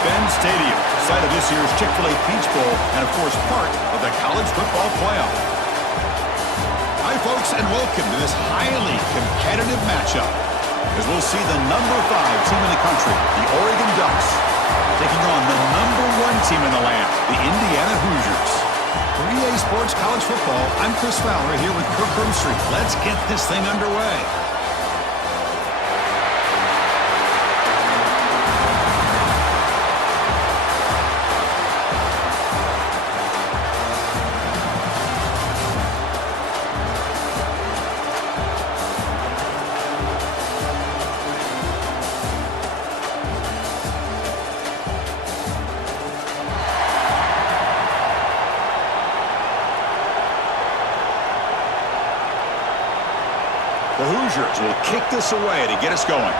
Mercedes-Benz Stadium, site of this year's Chick-fil-A Peach Bowl, and of course part of the college football playoff. Hi folks, and welcome to this highly competitive matchup, as we'll see the number 5 team in the country, the Oregon Ducks, taking on the number 1 team in the land, the Indiana Hoosiers. For EA Sports College Football, I'm Chris Fowler here with Curt. Let's get this thing underway. The Hoosiers will kick this away to get us going.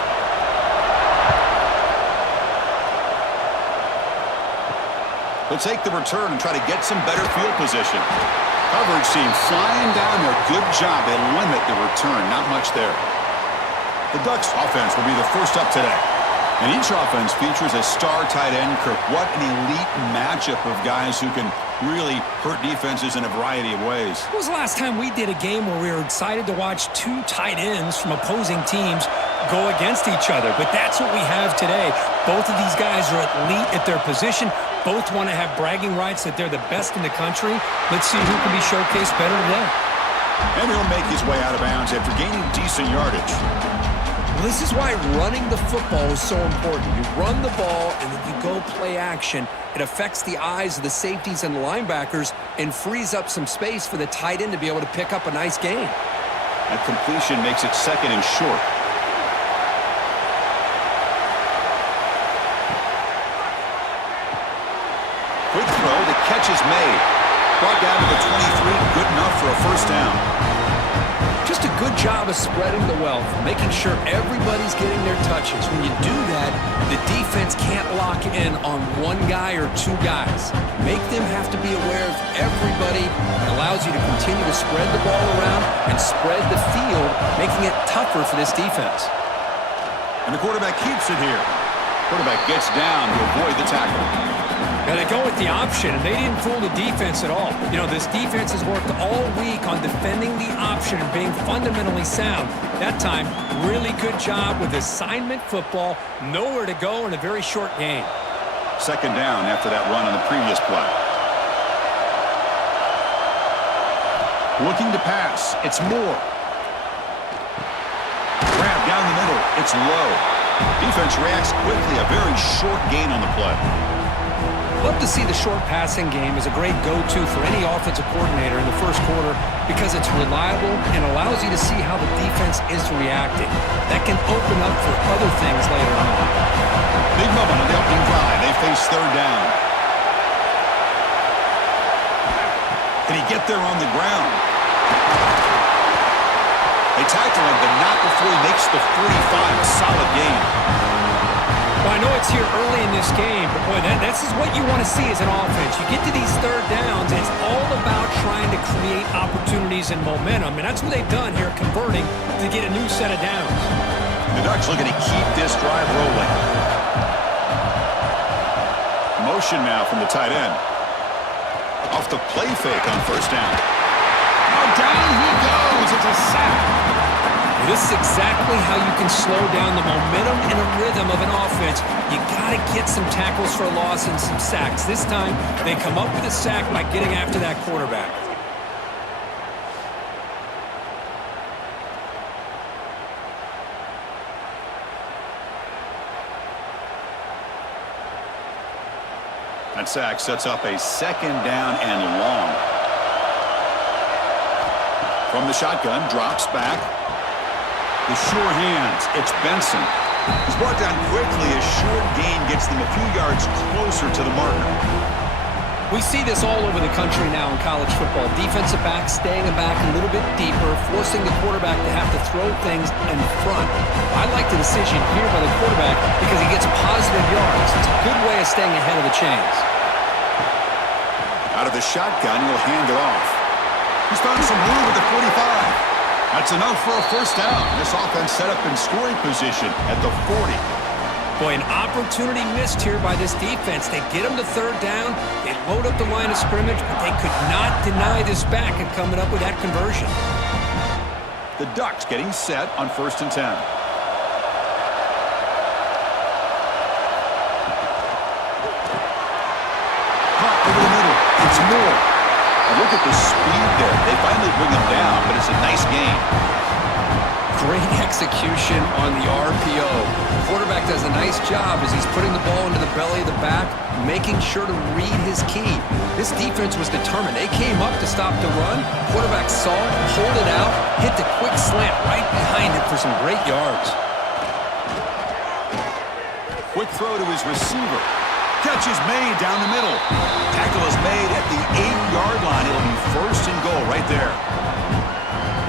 They'll take the return and try to get some better field position. Coverage team flying down there. Good job. They limit the return. Not much there. The Ducks offense will be the first up today. And each offense features a star tight end. Curt, what an elite matchup of guys who can really hurt defenses in a variety of ways. When was the last time we did a game where we were excited to watch 2 tight ends from opposing teams go against each other? But that's what we have today. Both of these guys are elite at their position. Both want to have bragging rights that they're the best in the country. Let's see who can be showcased better today. And he'll make his way out of bounds after gaining decent yardage. This is why running the football is so important. You run the ball and then you go play action. It affects the eyes of the safeties and the linebackers and frees up some space for the tight end to be able to pick up a nice gain. That completion makes it second and short. Quick throw, the catch is made. Brought down to the 23, good enough for a first down. Just a good job of spreading the wealth, making sure everybody's getting their touches. When you do that, the defense can't lock in on 1 guy or 2 guys. Make them have to be aware of everybody. It allows you to continue to spread the ball around and spread the field, making it tougher for this defense. And the quarterback keeps it here. Quarterback gets down to avoid the tackle. And they go with the option, and they didn't fool the defense at all. You know, this defense has worked all week on defending the option and being fundamentally sound. That time, really good job with assignment football. Nowhere to go in a very short game. Second down after that run on the previous play. Looking to pass. It's Moore. Grab down the middle. It's low. Defense reacts quickly. A very short gain on the play. Love to see the short passing game as a great go-to for any offensive coordinator in the first quarter because it's reliable and allows you to see how the defense is reacting. That can open up for other things later on. Big moment on the opening drive. They face third down. Can he get there on the ground? They tackle him, but not before he makes the 45. A solid game. Well, I know it's here early in this game, but boy, this is what you want to see as an offense. You get to these third downs, and it's all about trying to create opportunities and momentum, and that's what they've done here, converting to get a new set of downs. The Ducks looking to keep this drive rolling. Motion now from the tight end. Off the play fake on first down. Now down he goes. It's a sack. This is exactly how you can slow down the momentum and a rhythm of an offense. You got to get some tackles for a loss and some sacks. This time, they come up with a sack by getting after that quarterback. That sack sets up a second down and long. From the shotgun, drops back. The sure hands, it's Benson. He's brought down quickly. A short gain gets them a few yards closer to the marker. We see this all over the country now in college football. Defensive backs staying back a little bit deeper, forcing the quarterback to have to throw things in front. I like the decision here by the quarterback because he gets positive yards. It's a good way of staying ahead of the chains. Out of the shotgun, he'll hand it off. He's found some room at the 45. That's enough for a first down. This offense set up in scoring position at the 40. Boy, an opportunity missed here by this defense. They get them to third down. They load up the line of scrimmage, but they could not deny this back and coming up with that conversion. The Ducks getting set on 1st and 10. Caught over the middle. It's Moore. And look at the speed there. They finally bring him down, but it's a nice gain. Great execution on the RPO. Quarterback does a nice job as he's putting the ball into the belly of the back, making sure to read his key. This defense was determined. They came up to stop the run. Quarterback saw it, pulled it out, hit the quick slant right behind it for some great yards. Quick throw to his receiver. Catch is made down the middle. Tackle is made at the 8-yard line. It'll be 1st and goal right there.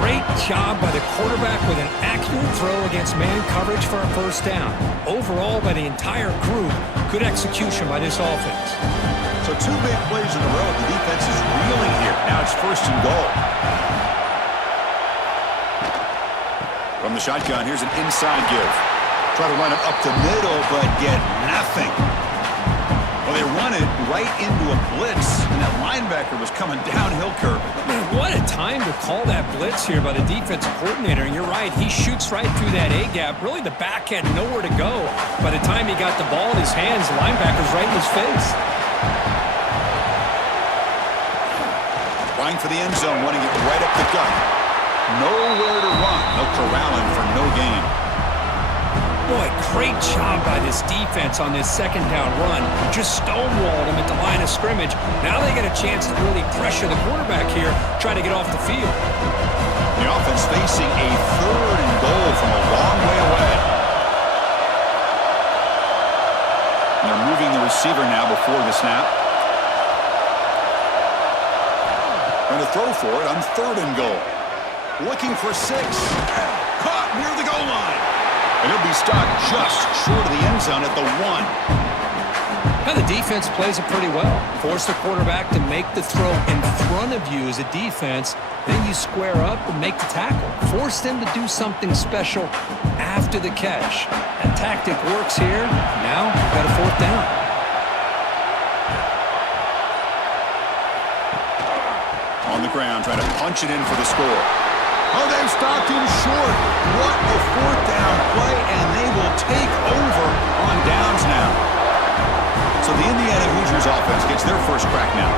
Great job by the quarterback with an accurate throw against man coverage for a 1st down. Overall, by the entire group, good execution by this offense. So 2 big plays in a row. The defense is reeling here. Now it's 1st and goal. From the shotgun, here's an inside give. Try to run it up the middle, but get nothing. Well, they run it right into a blitz, and that linebacker was coming downhill, Curt. Man, what a time to call that blitz here by the defensive coordinator. And you're right, he shoots right through that A-gap. Really, the back had nowhere to go. By the time he got the ball in his hands, the linebacker's right in his face. Trying for the end zone, running it right up the gut. Nowhere to run. They'll corral him for no gain. Boy, great job by this defense on this 2nd down run. Just stonewalled him at the line of scrimmage. Now they get a chance to really pressure the quarterback here, try to get off the field. The offense facing a 3rd and goal from a long way away. And they're moving the receiver now before the snap. Going to throw for it on 3rd and goal. Looking for 6. Caught near the goal line. And he'll be stopped just short of the end zone at the 1. Now the defense plays it pretty well. Force the quarterback to make the throw in front of you as a defense. Then you square up and make the tackle. Force them to do something special after the catch. That tactic works here. Now got a 4th down. On the ground, trying to punch it in for the score. Oh, they've stopped him short. What a 4th down play, and they will take over on downs now. So the Indiana Hoosiers offense gets their first crack now.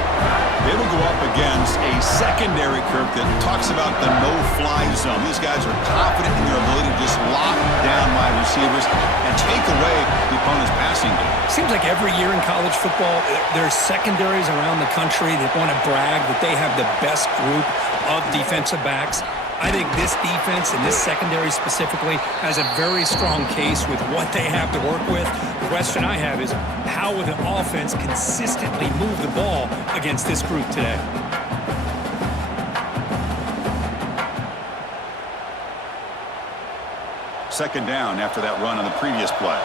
They will go up against a secondary, Curt, that talks about the no-fly zone. These guys are confident in their ability to just lock down wide receivers and take away the opponent's passing game. Seems like every year in college football, there's secondaries around the country that want to brag that they have the best group of defensive backs. I think this defense and this secondary specifically has a very strong case with what they have to work with. The question I have is, how will the offense consistently move the ball against this group today? Second down after that run on the previous play.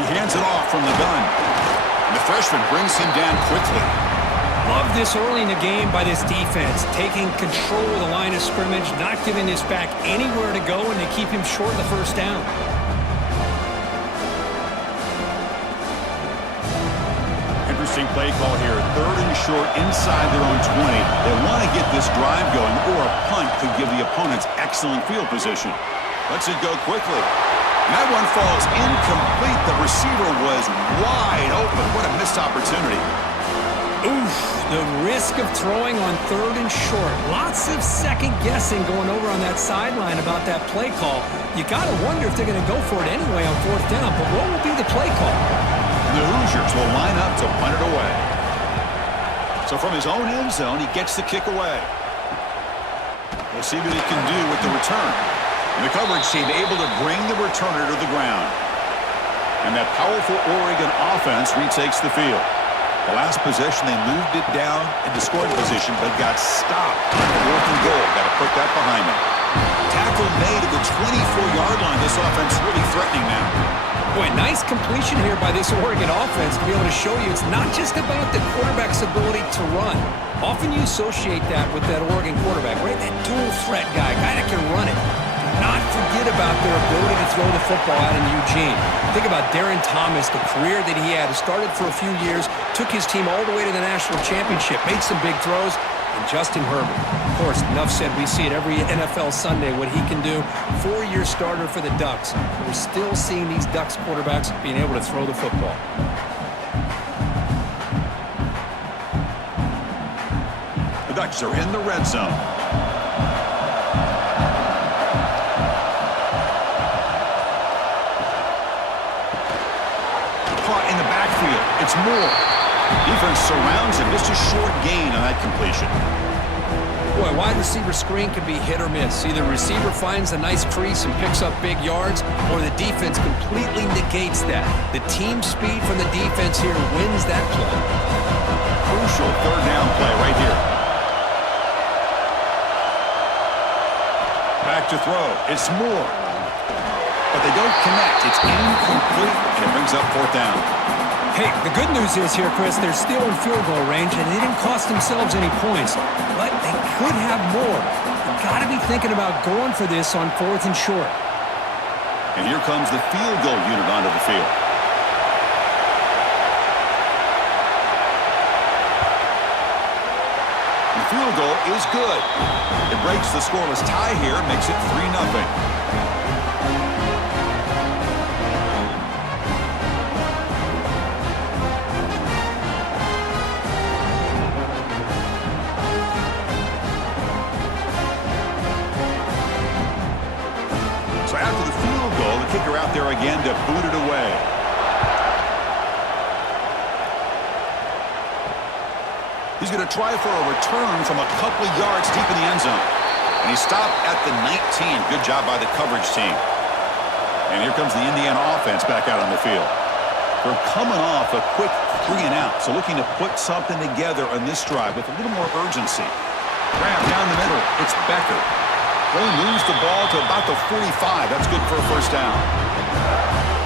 He hands it off from the gun. And the freshman brings him down quickly. Love this early in the game by this defense, taking control of the line of scrimmage, not giving this back anywhere to go, and they keep him short of the 1st down. Interesting play call here. 3rd and short inside their own 20. They want to get this drive going, or a punt could give the opponents excellent field position. Lets it go quickly. And that one falls incomplete. The receiver was wide open. What a missed opportunity. Oof, the risk of throwing on 3rd and short. Lots of second guessing going over on that sideline about that play call. You got to wonder if they're going to go for it anyway on 4th down, but what will be the play call? The Hoosiers will line up to punt it away. So from his own end zone, he gets the kick away. We'll see what he can do with the return. And the coverage team able to bring the returner to the ground. And that powerful Oregon offense retakes the field. The last possession, they moved it down into scoring position, but got stopped on 4th and goal. Got to put that behind them. Tackle made at the 24-yard line. This offense really threatening now. Boy, nice completion here by this Oregon offense to be able to show you it's not just about the quarterback's ability to run. Often you associate that with that Oregon quarterback, right? That dual threat guy that can run it. Do not about their ability to throw the football out in Eugene. Think about Darren Thomas, the career that he had. He started for a few years, took his team all the way to the national championship, made some big throws. And Justin Herbert, of course, enough said, we see it every NFL Sunday what he can do. 4-year starter for the Ducks. We're still seeing these Ducks quarterbacks being able to throw the football. The Ducks are in the red zone. Caught in the backfield. It's Moore. Defense surrounds him. Just a short gain on that completion. Boy, wide receiver screen can be hit or miss. Either the receiver finds a nice crease and picks up big yards, or the defense completely negates that. The team speed from the defense here wins that play. Crucial third down play right here. Back to throw. It's Moore. But they don't connect. It's incomplete, and it brings up fourth down. Hey, the good news is here, Chris, they're still in field goal range, and they didn't cost themselves any points. But they could have more. You've got to be thinking about going for this on 4th and short. And here comes the field goal unit onto the field. The field goal is good. It breaks the scoreless tie here, makes it 3-0. Out there again to boot it away. He's going to try for a return from a couple of yards deep in the end zone. And he stopped at the 19. Good job by the coverage team. And here comes the Indiana offense back out on the field. They're coming off a quick 3-and-out, so looking to put something together on this drive with a little more urgency. Grab down the middle. It's Becker. They moves the ball to about the 45. That's good for a first down.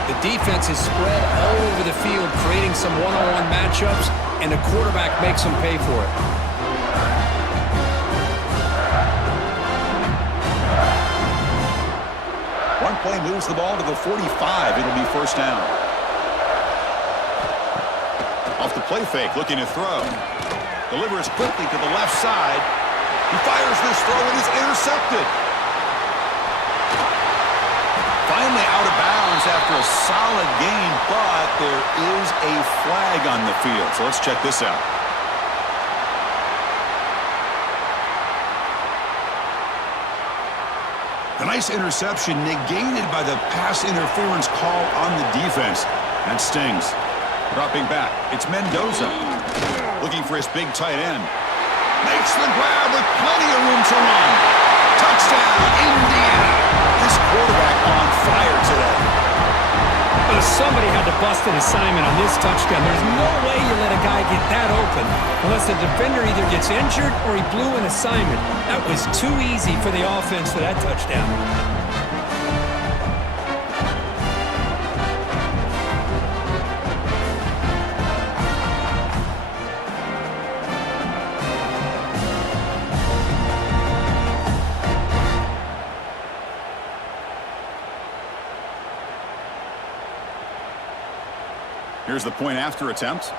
The defense is spread all over the field, creating some one-on-one matchups, and the quarterback makes them pay for it. One play moves the ball to the 45. It'll be first down. Off the play fake, looking to throw. Delivers quickly to the left side. He fires this throw and is intercepted. Finally out of bounds after a solid gain, but there is a flag on the field. So let's check this out. The nice interception negated by the pass interference call on the defense. That stings. Dropping back, it's Mendoza. Looking for his big tight end. Makes the grab with plenty of room to run. Touchdown, Indiana. This quarterback on fire today. But somebody had to bust an assignment on this touchdown. There's no way you let a guy get that open unless the defender either gets injured or he blew an assignment. That was too easy for the offense for that touchdown. Here's the point after attempt.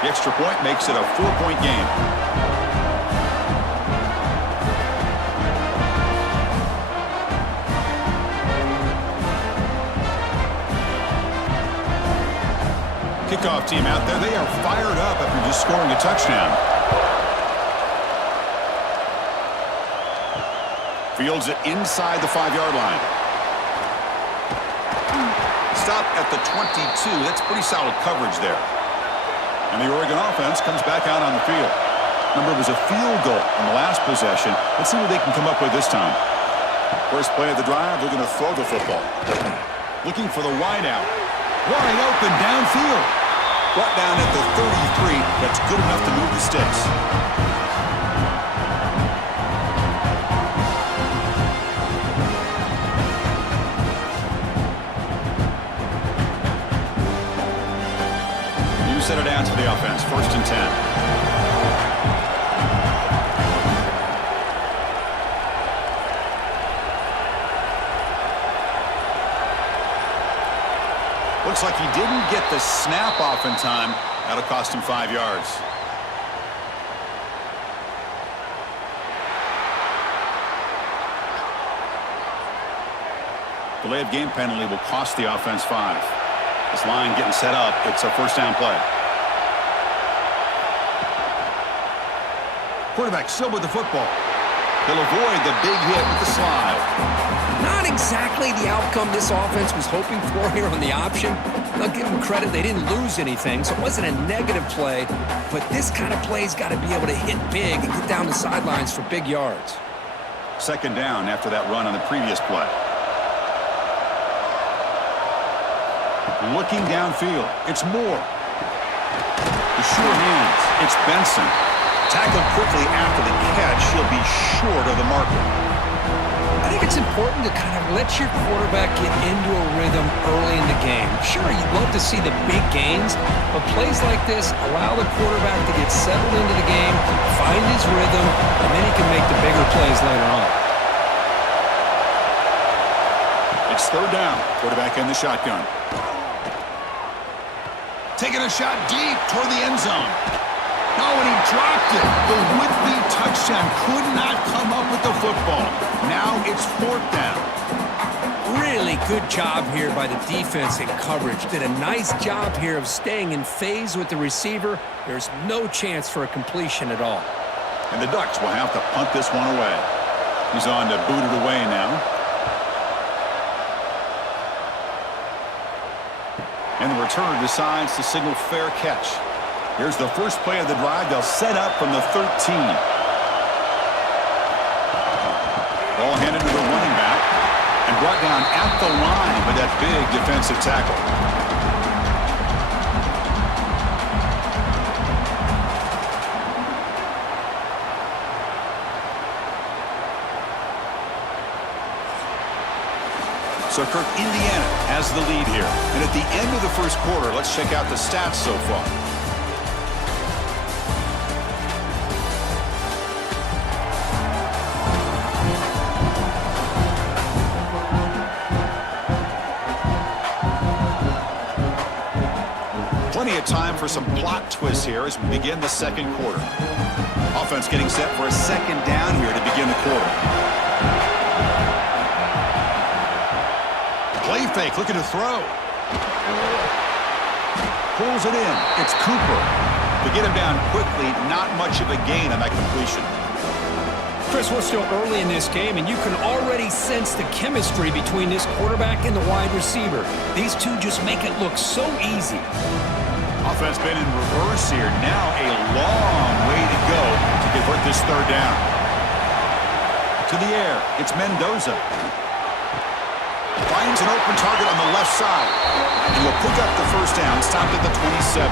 The extra point makes it a 4-point game. Kickoff team out there. They are fired up after just scoring a touchdown. Fields it inside the 5-yard line. Stop at the 22. That's pretty solid coverage there. And the Oregon offense comes back out on the field. Remember, it was a field goal in the last possession. Let's see what they can come up with this time. First play of the drive, they're going to throw the football. Looking for the wide out. Wide open downfield. Brought down at the 33. That's good enough to move the sticks. Set it down to the offense. 1st and 10. Looks like he didn't get the snap off in time. That'll cost him 5 yards. Delay of game penalty will cost the offense 5. This line getting set up. It's a first down play. Quarterback still with the football. He'll avoid the big hit with the slide. Not exactly the outcome this offense was hoping for here on the option. I'll give them credit, they didn't lose anything, so it wasn't a negative play, but this kind of play's got to be able to hit big and get down the sidelines for big yards. Second down after that run on the previous play. Looking downfield, it's Moore. The sure hands, it's Benson. Tackled quickly after the catch, he'll be short of the marker. I think it's important to kind of let your quarterback get into a rhythm early in the game. Sure, you'd love to see the big gains, but plays like this allow the quarterback to get settled into the game, find his rhythm, and then he can make the bigger plays later on. It's third down. Quarterback in the shotgun. Taking a shot deep toward the end zone. No, and he dropped it. The would-be touchdown could not come up with the football. Now it's fourth down. Really good job here by the defense in coverage. Did a nice job here of staying in phase with the receiver. There's no chance for a completion at all. And the Ducks will have to punt this one away. He's on to boot it away now. And the return decides to signal fair catch. Here's the first play of the drive. They'll set up from the 13. Ball handed to the running back and brought down at the line with that big defensive tackle. So, Curt, Indiana has the lead here. And at the end of the first quarter, let's check out the stats so far. Plenty of time for some plot twists here as we begin the second quarter. Offense getting set for a second down here to begin the quarter. Play fake, looking to throw. Pulls it in. It's Cooper. To get him down quickly, not much of a gain on that completion. Chris, we're still early in this game, and you can already sense the chemistry between this quarterback and the wide receiver. These two just make it look so easy. Offense been in reverse here. Now a long way to go to convert this third down. To the air, it's Mendoza. Finds an open target on the left side. And will pick up the first down, stopped at the 27.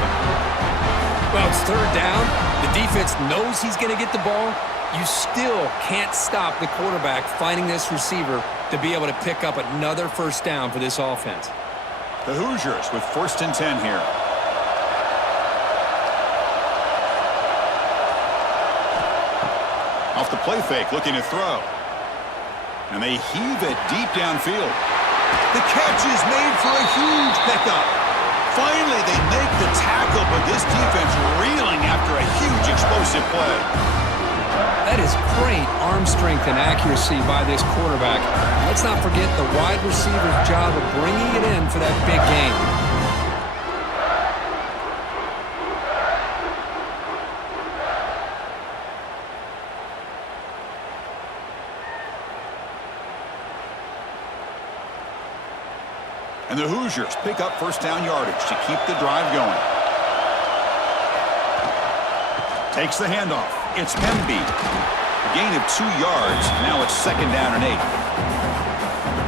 Well, it's third down. The defense knows he's going to get the ball. You still can't stop the quarterback finding this receiver to be able to pick up another first down for this offense. The Hoosiers with first and 10 here. Off the play fake, looking to throw. And they heave it deep downfield. The catch is made for a huge pickup. Finally, they make the tackle, but this defense reeling after a huge explosive play. That is great arm strength and accuracy by this quarterback. Let's not forget the wide receiver's job of bringing it in for that big game. And the Hoosiers pick up first down yardage to keep the drive going. Takes the handoff. It's Hemby. A gain of 2 yards. Now it's second down and 8.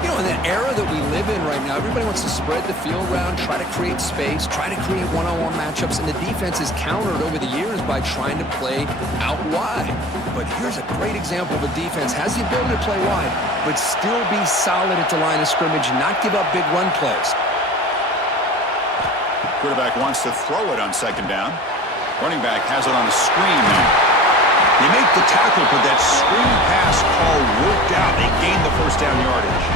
You know, in the era that we live in right now, everybody wants to spread the field around, try to create space, try to create one-on-one matchups, and the defense is countered over the years by trying to play out wide. But here's a great example of a defense has the ability to play wide, but still be solid at the line of scrimmage and not give up big run plays. Quarterback wants to throw it on second down. Running back has it on a screen now. They make the tackle, but that screen pass call worked out. They gained the first down yardage.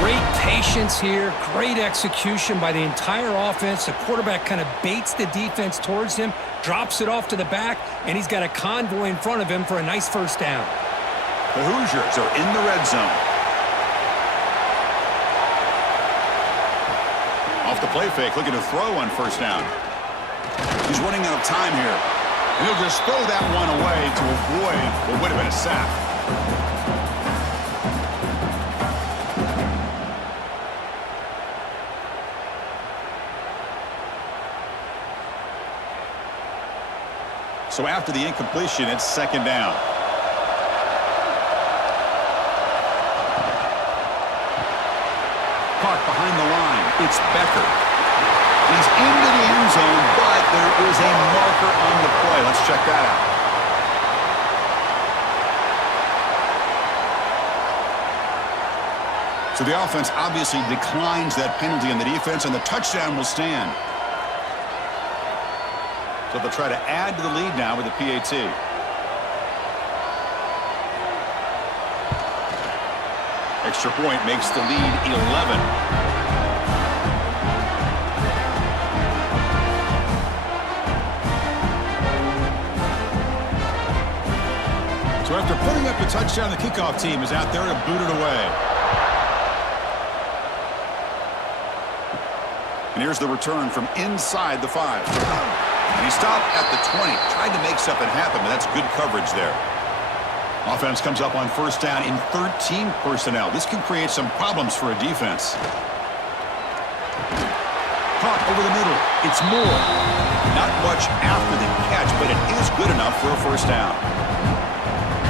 Great patience here, great execution by the entire offense. The quarterback kind of baits the defense towards him, drops it off to the back, and he's got a convoy in front of him for a nice first down. The Hoosiers are in the red zone. Off the play fake, looking to throw on first down. He's running out of time here. And he'll just throw that one away to avoid what would have been a sack. So after the incompletion, it's second down. Caught behind the line. It's Becker. He's into the end zone, but there is a marker on the play. Let's check that out. So the offense obviously declines that penalty on the defense, and the touchdown will stand. So they'll try to add to the lead now with the PAT. Extra point makes the lead 11. So after putting up a touchdown, the kickoff team is out there to boot it away. And here's the return from inside the 5. And he stopped at the 20. Tried to make something happen, but that's good coverage there. Offense comes up on first down in 13 personnel. This can create some problems for a defense. Caught over the middle. It's Moore. Not much after the catch, but it is good enough for a first down.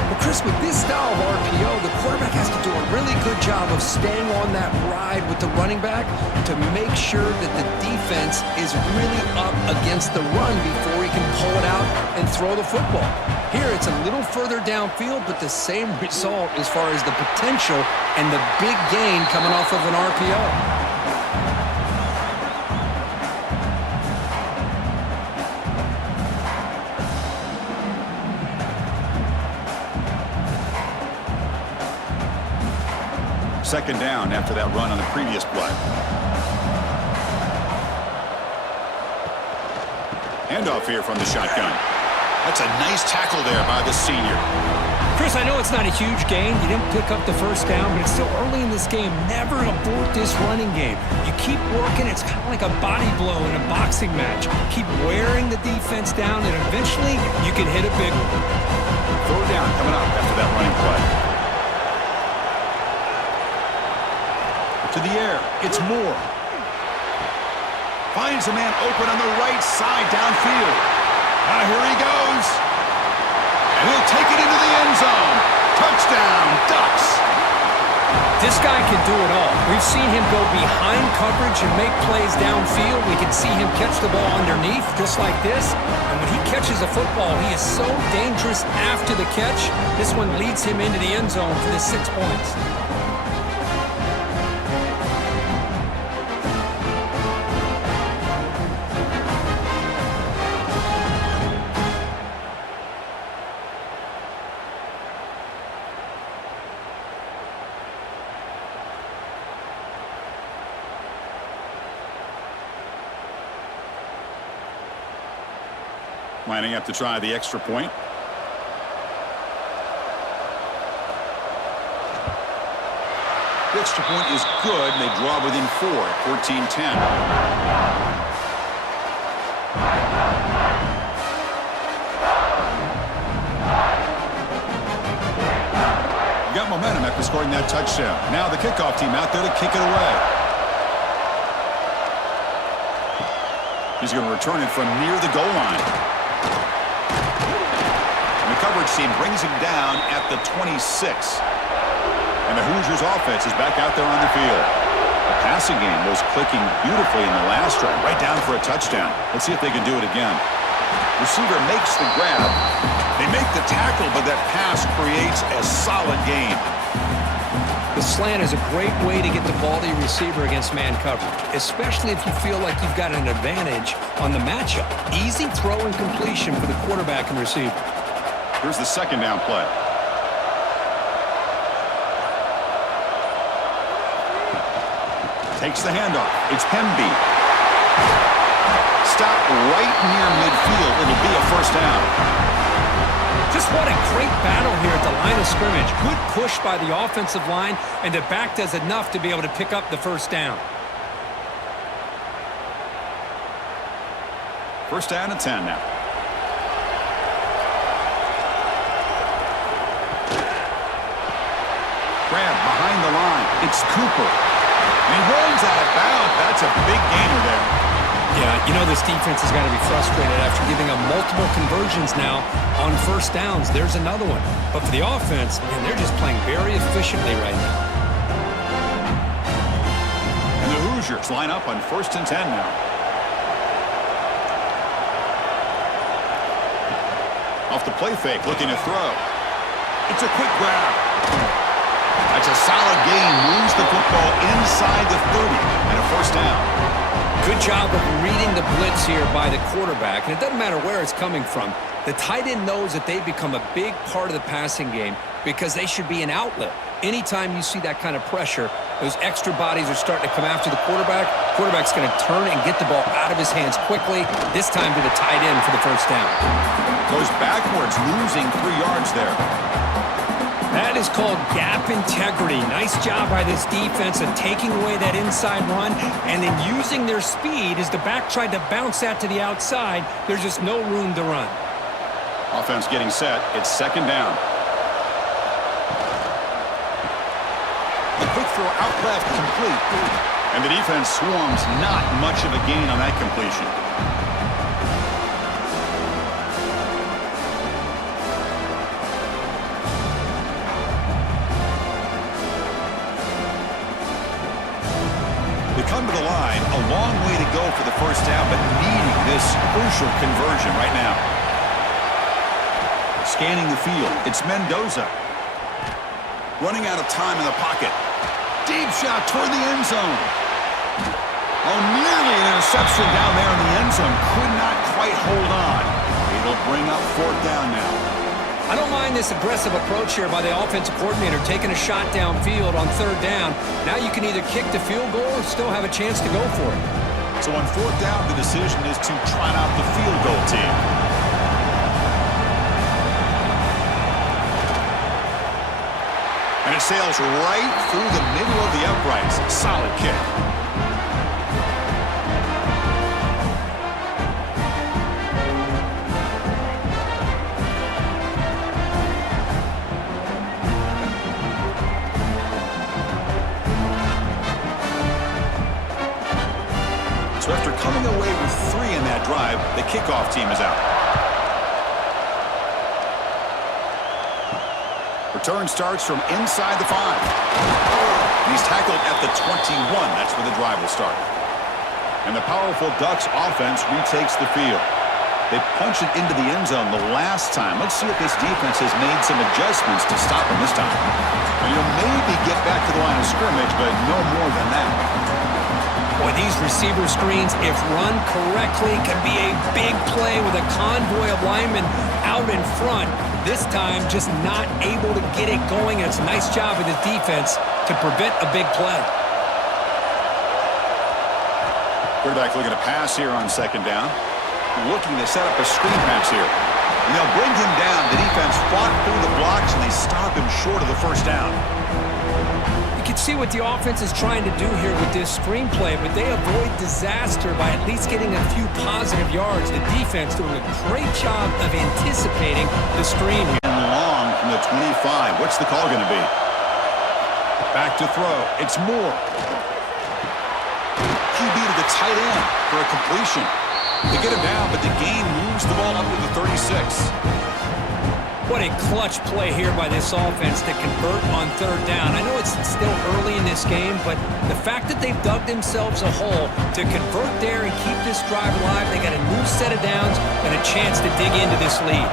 Well, Chris, with this style of RPO, the quarterback has to do a really good job of staying on that ride with the running back to make sure that the defense is really up against the run before he can pull it out and throw the football. Here, it's a little further downfield, but the same result as far as the potential and the big gain coming off of an RPO. Second down after that run on the previous play. Handoff here from the shotgun. That's a nice tackle there by the senior. Chris, I know it's not a huge gain. You didn't pick up the first down, but it's still early in this game. Never abort this running game. You keep working. It's kind of like a body blow in a boxing match. Keep wearing the defense down, and eventually you can hit a big one. Third down coming up after that running play. To the air, it's Moore. Finds a man open on the right side downfield. Here he goes. And he'll take it into the end zone. Touchdown, Ducks. This guy can do it all. We've seen him go behind coverage and make plays downfield. We can see him catch the ball underneath just like this. And when he catches a football, he is so dangerous after the catch. This one leads him into the end zone for the 6 points. Lining up to try the extra point. The extra point is good, and they draw within 4 at 14-10. Got momentum after scoring that touchdown. Now the kickoff team out there to kick it away. He's going to return it from near the goal line. Coverage team brings him down at the 26. And the Hoosiers offense is back out there on the field. The passing game was clicking beautifully in the last drive, right down for a touchdown. Let's see if they can do it again. Receiver makes the grab. They make the tackle, but that pass creates a solid gain. The slant is a great way to get the ball to your receiver against man coverage, especially if you feel like you've got an advantage on the matchup. Easy throw and completion for the quarterback and receiver. Here's the second down play. Takes the handoff. It's Hemby. Stop right near midfield. It'll be a first down. Just what a great battle here at the line of scrimmage. Good push by the offensive line, and the back does enough to be able to pick up the first down. First down and 10 now. Grab behind the line. It's Cooper. And he rolls out of bounds. That's a big gainer there. Yeah, you know this defense has got to be frustrated after giving up multiple conversions now on first downs. There's another one. But for the offense, man, they're just playing very efficiently right now. And the Hoosiers line up on first and 10 now. Off the play fake, looking to throw. It's a quick grab. That's a solid gain. Moves the football inside the 30 and a first down. Good job of reading the blitz here by the quarterback. And it doesn't matter where it's coming from. The tight end knows that they become a big part of the passing game because they should be an outlet. Anytime you see that kind of pressure, those extra bodies are starting to come after the quarterback. Quarterback's going to turn and get the ball out of his hands quickly, this time to the tight end for the first down. Goes backwards, losing 3 yards there. That is called gap integrity. Nice job by this defense of taking away that inside run and then using their speed as the back tried to bounce that to the outside. There's just no room to run. Offense getting set. It's second down. The quick throw out left, complete. And the defense swarms. Not much of a gain on that completion. Come to the line, a long way to go for the first down, but needing this crucial conversion right now. Scanning the field, it's Mendoza. Running out of time in the pocket. Deep shot toward the end zone. Oh, nearly an interception down there in the end zone. Could not quite hold on. It'll bring up fourth down now. I don't mind this aggressive approach here by the offensive coordinator, taking a shot downfield on third down. Now you can either kick the field goal or still have a chance to go for it. So on fourth down, the decision is to trot out the field goal team. And it sails right through the middle of the uprights. Solid kick. So after coming away with 3 in that drive, the kickoff team is out. Return starts from inside the 5. He's tackled at the 21. That's where the drive will start. And the powerful Ducks offense retakes the field. They punch it into the end zone the last time. Let's see if this defense has made some adjustments to stop them this time. And you'll maybe get back to the line of scrimmage, but no more than that. Boy, these receiver screens, if run correctly, can be a big play with a convoy of linemen out in front. This time, just not able to get it going. And it's a nice job of the defense to prevent a big play. Quarterback looking to pass here on second down. Looking to set up a screen pass here. And they'll bring him down. The defense fought through the blocks, and they stop him short of the first down. You can see what the offense is trying to do here with this screenplay, but they avoid disaster by at least getting a few positive yards. The defense doing a great job of anticipating the screen here. Long from the 25. What's the call going to be? Back to throw. It's Moore. QB to the tight end for a completion. They get him down, but the gain moves the ball up to the 36. What a clutch play here by this offense to convert on third down. I know it's still early in this game, but the fact that they've dug themselves a hole to convert there and keep this drive alive, they got a new set of downs and a chance to dig into this lead.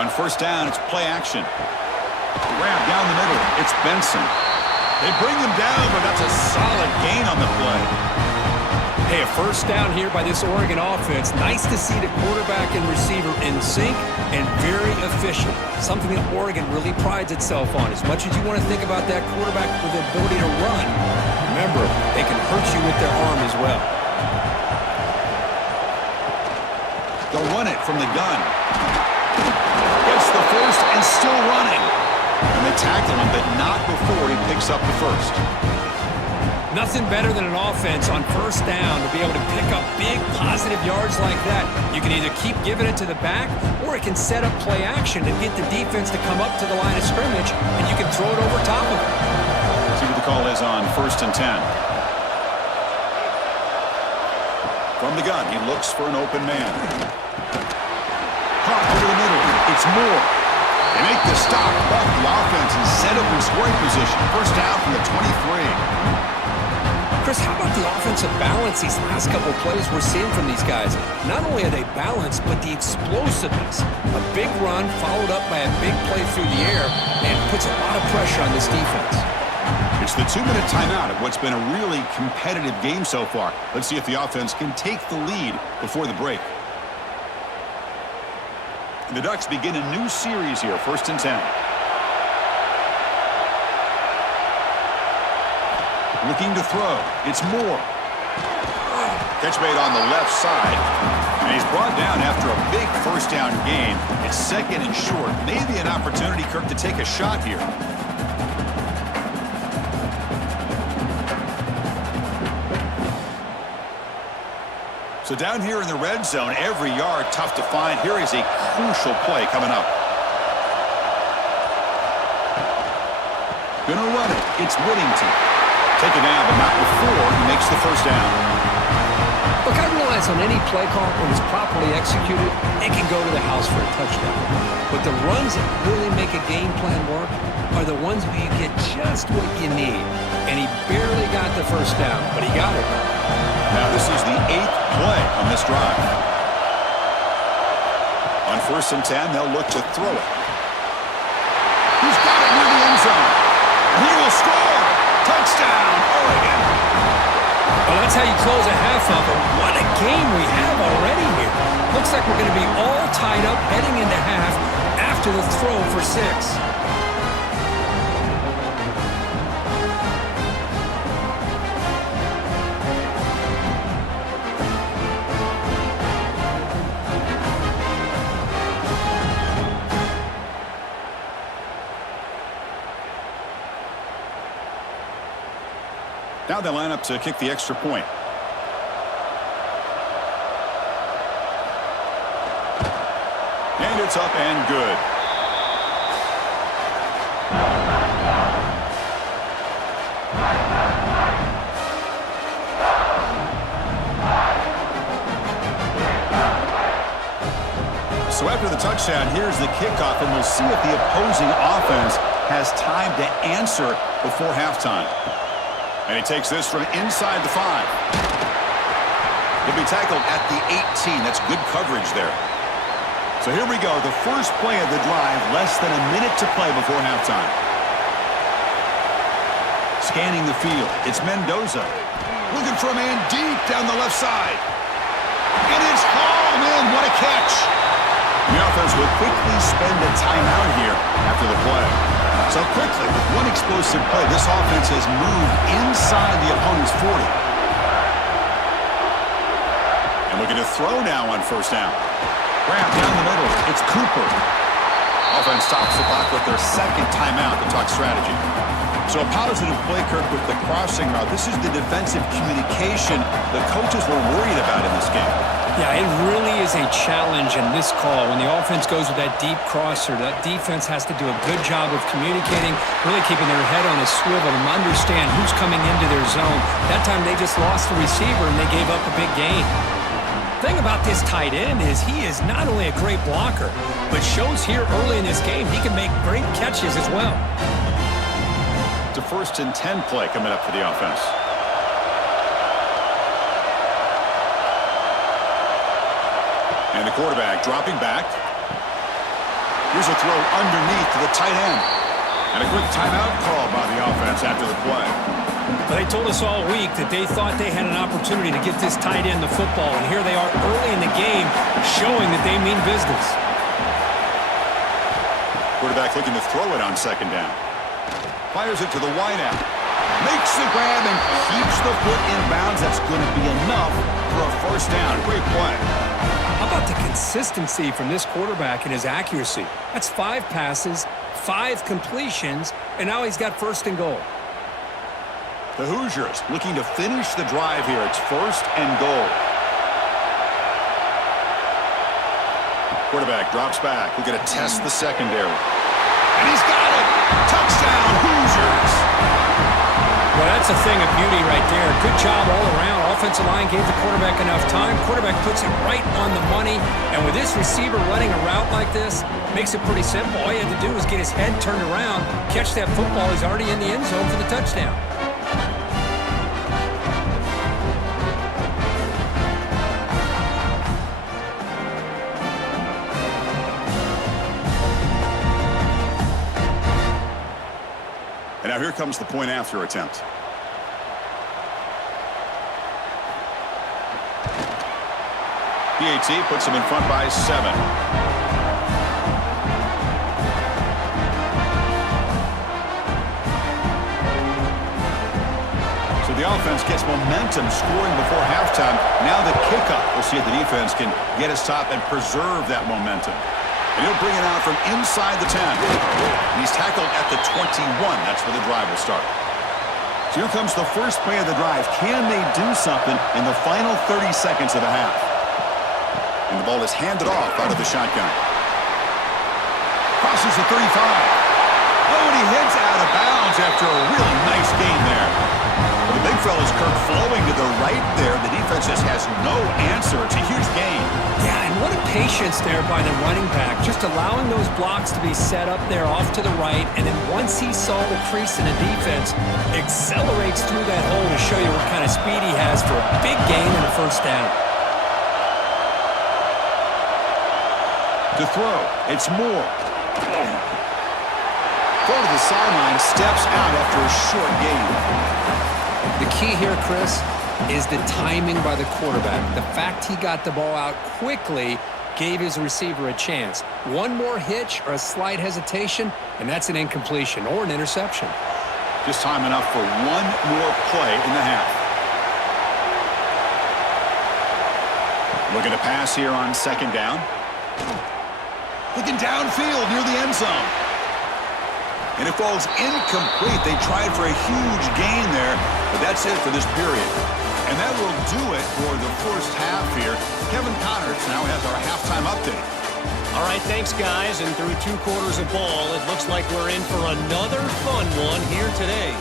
On first down, it's play action. Grab down the middle. It's Benson. They bring him down, but that's a solid gain on the play. Hey, a first down here by this Oregon offense. Nice to see the quarterback and receiver in sync and very efficient. Something that Oregon really prides itself on. As much as you want to think about that quarterback with the ability to run, remember, they can hurt you with their arm as well. They'll run it from the gun. Gets the first and still running. And they tackle him, but not before he picks up the first. Nothing better than an offense on first down to be able to pick up big positive yards like that. You can either keep giving it to the back, or it can set up play action and get the defense to come up to the line of scrimmage, and you can throw it over top of it. See what the call is on 1st and 10. From the gun, he looks for an open man. Caught over the middle. It's Moore. They make the stop, but the offense is set up in scoring position. First down from the 23. Chris, how about the offensive balance these last couple of plays we're seeing from these guys? Not only are they balanced, but the explosiveness. A big run followed up by a big play through the air and puts a lot of pressure on this defense. It's the 2-minute timeout of what's been a really competitive game so far. Let's see if the offense can take the lead before the break. The Ducks begin a new series here, 1st and 10. Looking to throw. It's Moore. Catch made on the left side. And he's brought down after a big first down gain. It's 2nd and short. Maybe an opportunity, Curt, to take a shot here. So down here in the red zone, every yard tough to find. Here is a crucial play coming up. Gonna run it. It's Whittington. Taken down, but not before he makes the first down. Look, I realize on any play call, when it's properly executed, it can go to the house for a touchdown. But the runs that really make a game plan work are the ones where you get just what you need. And he barely got the first down, but he got it. Now this is the 8th play on this drive. On 1st and 10, they'll look to throw it. He's got it near the end zone. And he will score. Touchdown, Oregon. Well, that's how you close a half of it. What a game we have already here. Looks like we're going to be all tied up heading into half after the throw for 6. Now they line up to kick the extra point. And it's up and good. So after the touchdown, here's the kickoff, and we'll see if the opposing offense has time to answer before halftime. And he takes this from inside the 5. He'll be tackled at the 18. That's good coverage there. So here we go. The first play of the drive, less than a minute to play before halftime. Scanning the field. It's Mendoza. Looking for a man deep down the left side. And it's hauled in. What a catch. The offense will quickly spend a timeout here after the play. So quickly, with one explosive play, this offense has moved inside the opponent's 40. And looking to throw now on 1st down. Grab down the middle. It's Cooper. Offense stops the clock with their 2nd timeout to talk strategy. So a positive play, Curt, with the crossing route. This is the defensive communication the coaches were worried about in this game. Yeah, it really is a challenge in this call. When the offense goes with that deep crosser, that defense has to do a good job of communicating, really keeping their head on a swivel and understand who's coming into their zone. That time they just lost the receiver and they gave up a big gain. The thing about this tight end is he is not only a great blocker, but shows here early in this game he can make great catches as well. It's a 1st and 10 play coming up for the offense. And the quarterback dropping back. Here's a throw underneath to the tight end. And a quick timeout call by the offense after the play. Well, they told us all week that they thought they had an opportunity to get this tight end the football, and here they are early in the game showing that they mean business. Quarterback looking to throw it on second down. Fires it to the wideout. Makes the grab and keeps the foot in bounds. That's going to be enough for a first down. Great play. How about the consistency from this quarterback and his accuracy? That's 5 passes, 5 completions, and now he's got first and goal. The Hoosiers looking to finish the drive here. It's first and goal. Quarterback drops back. We're going to test the secondary. And he's got it. Touchdown, Hoosiers. Well, that's a thing of beauty right there. Good job all around. Offensive line gave the quarterback enough time. Quarterback puts it right on the money. And with this receiver running a route like this, makes it pretty simple. All you had to do was get his head turned around, catch that football. He's already in the end zone for the touchdown. And now here comes the point after attempt. PAT puts him in front by 7. So the offense gets momentum scoring before halftime. Now the kickoff. We'll see if the defense can get a stop and preserve that momentum. And he'll bring it out from inside the 10. And he's tackled at the 21. That's where the drive will start. So here comes the first play of the drive. Can they do something in the final 30 seconds of the half? And the ball is handed off out of the shotgun. Crosses the 35. Oh, and he heads out of bounds after a really nice gain there. Well, the big fella's Curt flowing to the right there. The defense just has no answer. It's a huge gain. Yeah, and what a patience there by the running back, just allowing those blocks to be set up there off to the right, and then once he saw the crease in the defense, accelerates through that hole to show you what kind of speed he has for a big gain and a first down. To throw, it's Moore. Throw to the sideline, steps out after a short gain. The key here, Chris, is the timing by the quarterback. The fact he got the ball out quickly gave his receiver a chance. One more hitch or a slight hesitation, and that's an incompletion or an interception. Just time enough for one more play in the half. Looking to pass here on second down. Looking downfield near the end zone. And it falls incomplete. They tried for a huge gain there, but that's it for this period. And that will do it for the first half here. Kevin Connors now has our halftime update. All right, thanks, guys. And through 2 quarters of ball, it looks like we're in for another fun one here today.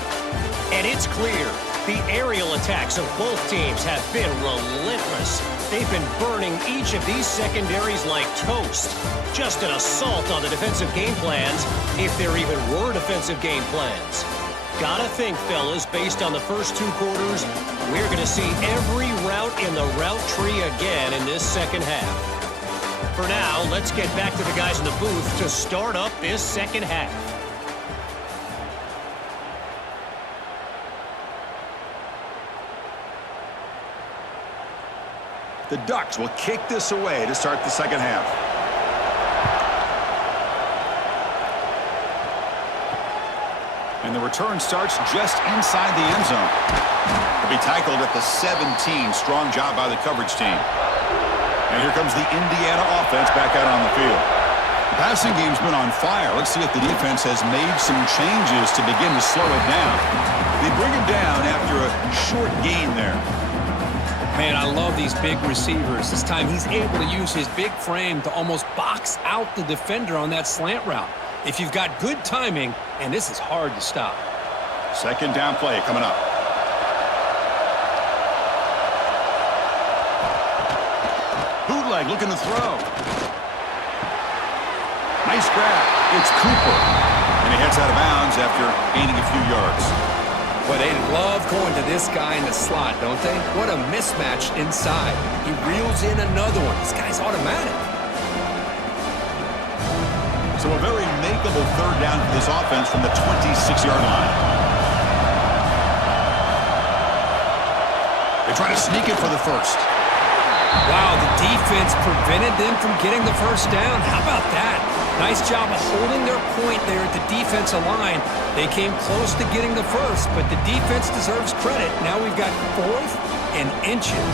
And it's clear, the aerial attacks of both teams have been relentless. They've been burning each of these secondaries like toast. Just an assault on the defensive game plans, if there even were defensive game plans. Gotta think, fellas, based on the first 2 quarters, we're going to see every route in the route tree again in this second half. For now, let's get back to the guys in the booth to start up this second half. The Ducks will kick this away to start the second half. And the return starts just inside the end zone. He'll be tackled at the 17. Strong job by the coverage team. And here comes the Indiana offense back out on the field. The passing game's been on fire. Let's see if the defense has made some changes to begin to slow it down. They bring him down after a short gain there. Man, I love these big receivers. This time he's able to use his big frame to almost box out the defender on that slant route. If you've got good timing, and this is hard to stop. Second down play coming up. Bootleg looking to throw. Nice grab. It's Cooper. And he heads out of bounds after gaining a few yards. Well, they love going to this guy in the slot, don't they? What a mismatch inside. He reels in another one. This guy's automatic. So a very makeable third down for this offense from the 26-yard line. They try to sneak it for the first. Wow, the defense prevented them from getting the first down. How about that? Nice job of holding their point there at the defensive line. They came close to getting the first, but the defense deserves credit. Now we've got 4th and inches.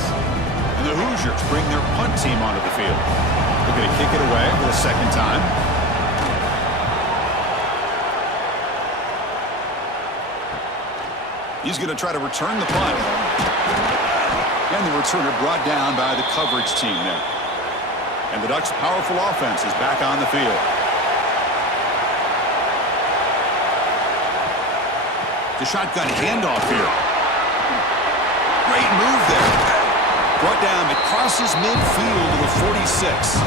And the Hoosiers bring their punt team onto the field. They're going to kick it away for the second time. He's going to try to return the punt. And the returner brought down by the coverage team there. And the Ducks' powerful offense is back on the field. The shotgun handoff here. Great move there. Brought down, it crosses midfield to the 46.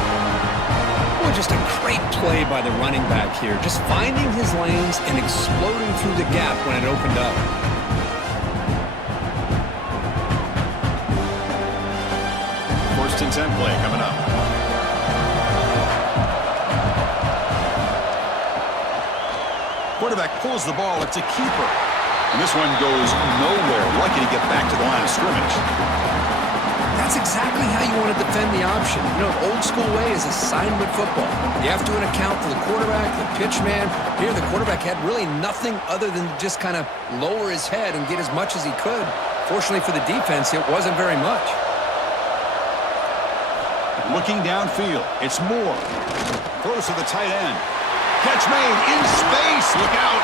Well, just a great play by the running back here. Just finding his lanes and exploding through the gap when it opened up. First and 10 play coming up. Quarterback pulls the ball. It's a keeper. And this one goes nowhere. Lucky to get back to the line of scrimmage. That's exactly how you want to defend the option. You know, old school way is assignment football. You have to account for the quarterback, the pitch man. Here, the quarterback had really nothing other than just kind of lower his head and get as much as he could. Fortunately for the defense, it wasn't very much. Looking downfield, it's Moore. Throws to the tight end. Catch made in space. Look out.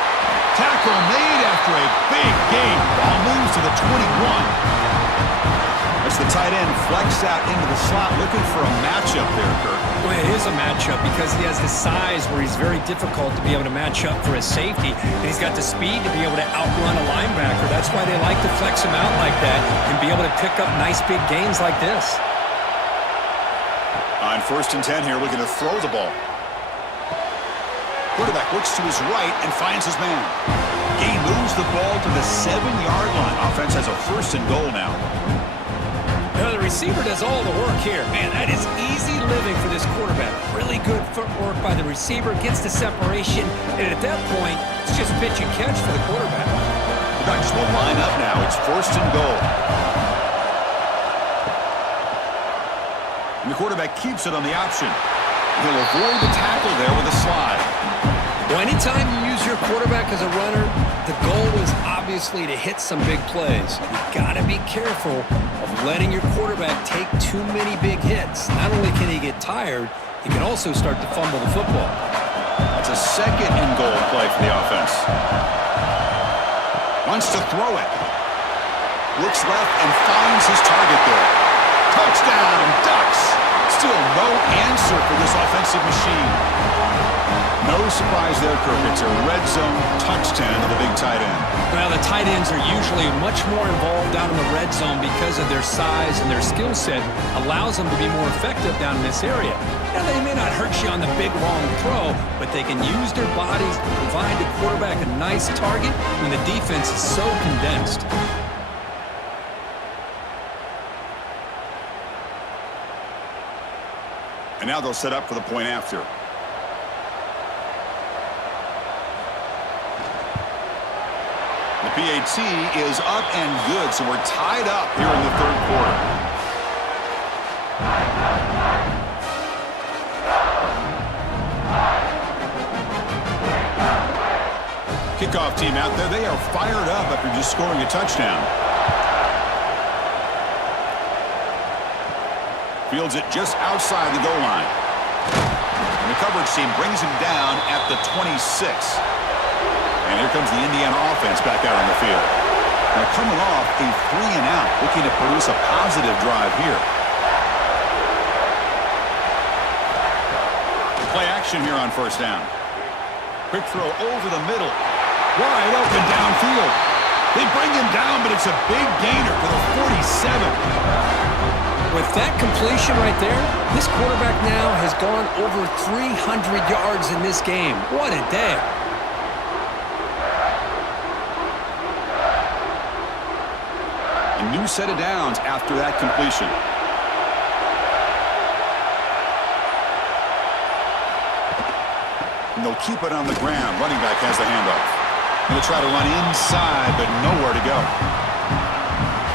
Tackle made after a big gain. Ball moves to the 21. As the tight end flexed out into the slot, looking for a matchup there, Curt. Well, it is a matchup because he has the size where he's very difficult to be able to match up for his safety. And he's got the speed to be able to outrun a linebacker. That's why they like to flex him out like that and be able to pick up nice big gains like this. On first and 10 here, looking to throw the ball. Quarterback looks to his right and finds his man. He moves the ball to the 7-yard line. Offense has a first and goal now. Now the receiver does all the work here. Man, that is easy living for this quarterback. Really good footwork by the receiver, gets the separation, and at that point, it's just pitch and catch for the quarterback. The Ducks will line up now. It's first and goal. And the quarterback keeps it on the option. He'll avoid the tackle there with a slide. Well, anytime you use your quarterback as a runner, the goal is obviously to hit some big plays. You've got to be careful of letting your quarterback take too many big hits. Not only can he get tired, he can also start to fumble the football. That's a second and goal play for the offense. Wants to throw it. Looks left and finds his target there. Touchdown, Ducks! Still no answer for this offensive machine. No surprise there, Curt. It's a red zone touchdown to the big tight end. Well, the tight ends are usually much more involved down in the red zone because of their size and their skill set allows them to be more effective down in this area. Now, they may not hurt you on the big, long throw, but they can use their bodies to provide the quarterback a nice target when the defense is so condensed. And now they'll set up for the point after. The PAT is up and good, so we're tied up here in the third quarter. Kickoff team out there, they are fired up after just scoring a touchdown. Fields it just outside the goal line. And the coverage team brings him down at the 26. And here comes the Indiana offense back out on the field. Now coming off a 3-and-out, looking to produce a positive drive here. Play action here on first down. Quick throw over the middle. Wide open downfield. They bring him down, but it's a big gainer for the 47. With that completion right there, this quarterback now has gone over 300 yards in this game. What a day. A new set of downs after that completion. And they'll keep it on the ground. Running back has the handoff. Going to try to run inside, but nowhere to go.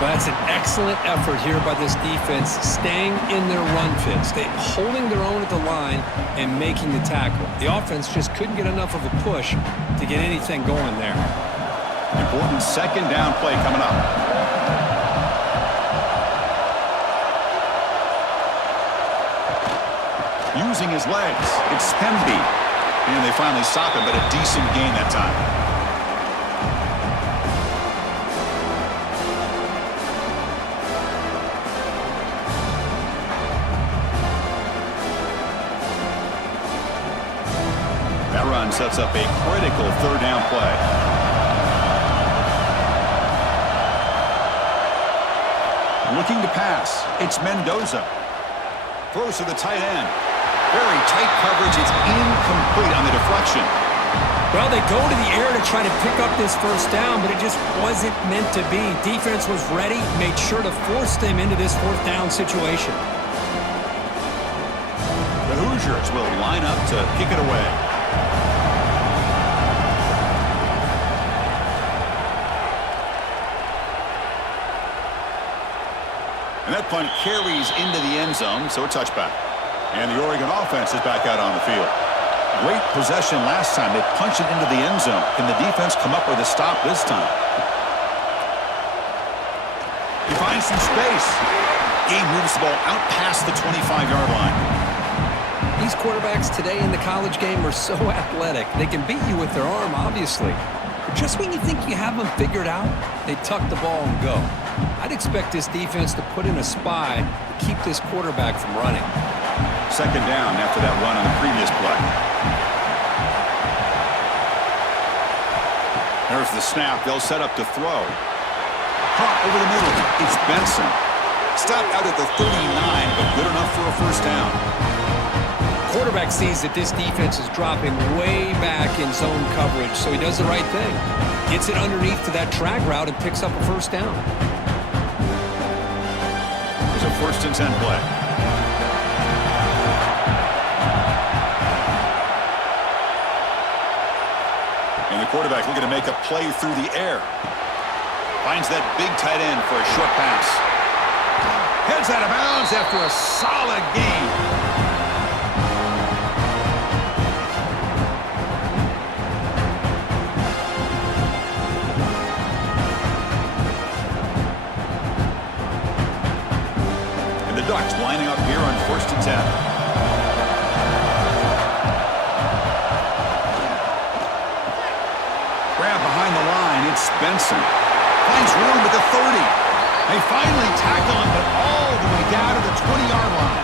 Well, that's an excellent effort here by this defense, staying in their run fits, holding their own at the line and making the tackle. The offense just couldn't get enough of a push to get anything going there. Important second down play coming up. Using his legs, it's Pemby. And they finally stop him, but a decent gain that time. That run sets up a critical third down play. Looking to pass, it's Mendoza. Throws to the tight end. Very tight coverage. It's incomplete on the deflection. Well, they go to the air to try to pick up this first down, but it just wasn't meant to be. Defense was ready, made sure to force them into this fourth down situation. The Hoosiers will line up to kick it away. And that punt carries into the end zone, so a touchback. And the Oregon offense is back out on the field. Great possession last time. They punched it into the end zone. Can the defense come up with a stop this time? He finds some space. He moves the ball out past the 25-yard line. These quarterbacks today in the college game are so athletic. They can beat you with their arm, obviously. But just when you think you have them figured out, they tuck the ball and go. I'd expect this defense to put in a spy to keep this quarterback from running. Second down after that run on the previous play. There's the snap. They'll set up to throw. Caught over the middle. It's Benson. Stopped out at the 39, but good enough for a first down. Quarterback sees that this defense is dropping way back in zone coverage, so he does the right thing. Gets it underneath to that drag route and picks up a first down. There's a 1st and 10 play. And the quarterback looking to make a play through the air. Finds that big tight end for a short pass. Heads out of bounds after a solid gain. Ducks lining up here on 1st and 10. Grab behind the line. It's Benson. Finds room at the 30. They finally tackle him, but all the way down to the 20-yard line.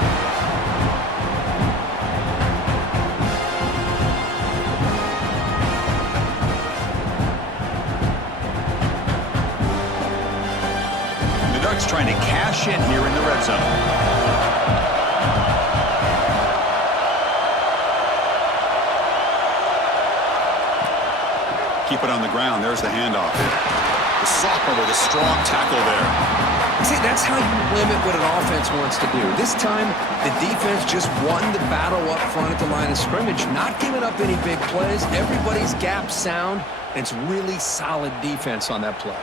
The Ducks trying to cash in here in the red zone. Keep it on the ground. There's the handoff. The sophomore with a strong tackle there. See, that's how you limit what an offense wants to do. This time, the defense just won the battle up front at the line of scrimmage, not giving up any big plays. Everybody's gap sound, and it's really solid defense on that play.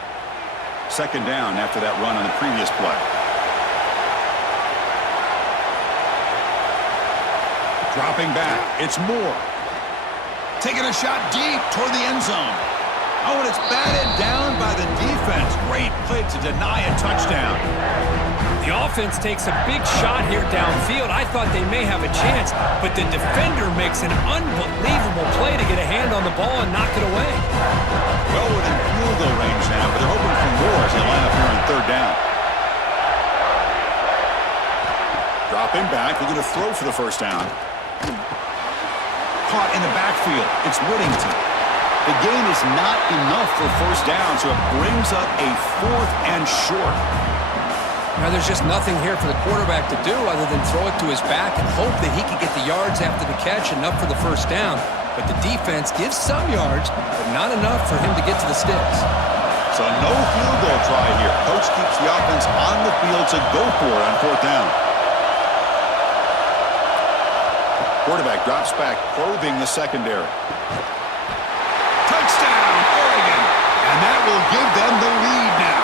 Second down after that run on the previous play. Dropping back. It's Moore. Taking a shot deep toward the end zone. Oh, and it's batted down by the defense. Great play to deny a touchdown. The offense takes a big shot here downfield. I thought they may have a chance, but the defender makes an unbelievable play to get a hand on the ball and knock it away. Well within field goal range now, but they're hoping for more as they line up here on 3rd down. Dropping back, looking to throw for the first down. Caught in the backfield. It's Whittington. The gain is not enough for first down, so it brings up a 4th and short. Now, there's just nothing here for the quarterback to do other than throw it to his back and hope that he can get the yards after the catch, enough for the first down. But the defense gives some yards, but not enough for him to get to the sticks. So no field goal try here. Coach keeps the offense on the field to go for it on 4th down. Quarterback drops back, probing the secondary. Touchdown, Oregon! And that will give them the lead now.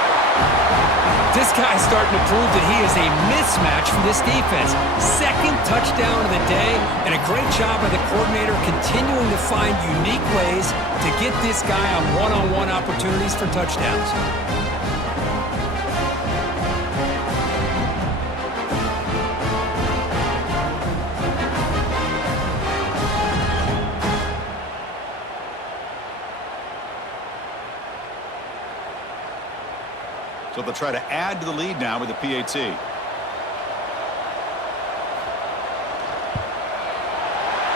This guy's starting to prove that he is a mismatch for this defense. Second touchdown of the day, and a great job by the coordinator continuing to find unique ways to get this guy on one-on-one opportunities for touchdowns. So they'll try to add to the lead now with the PAT.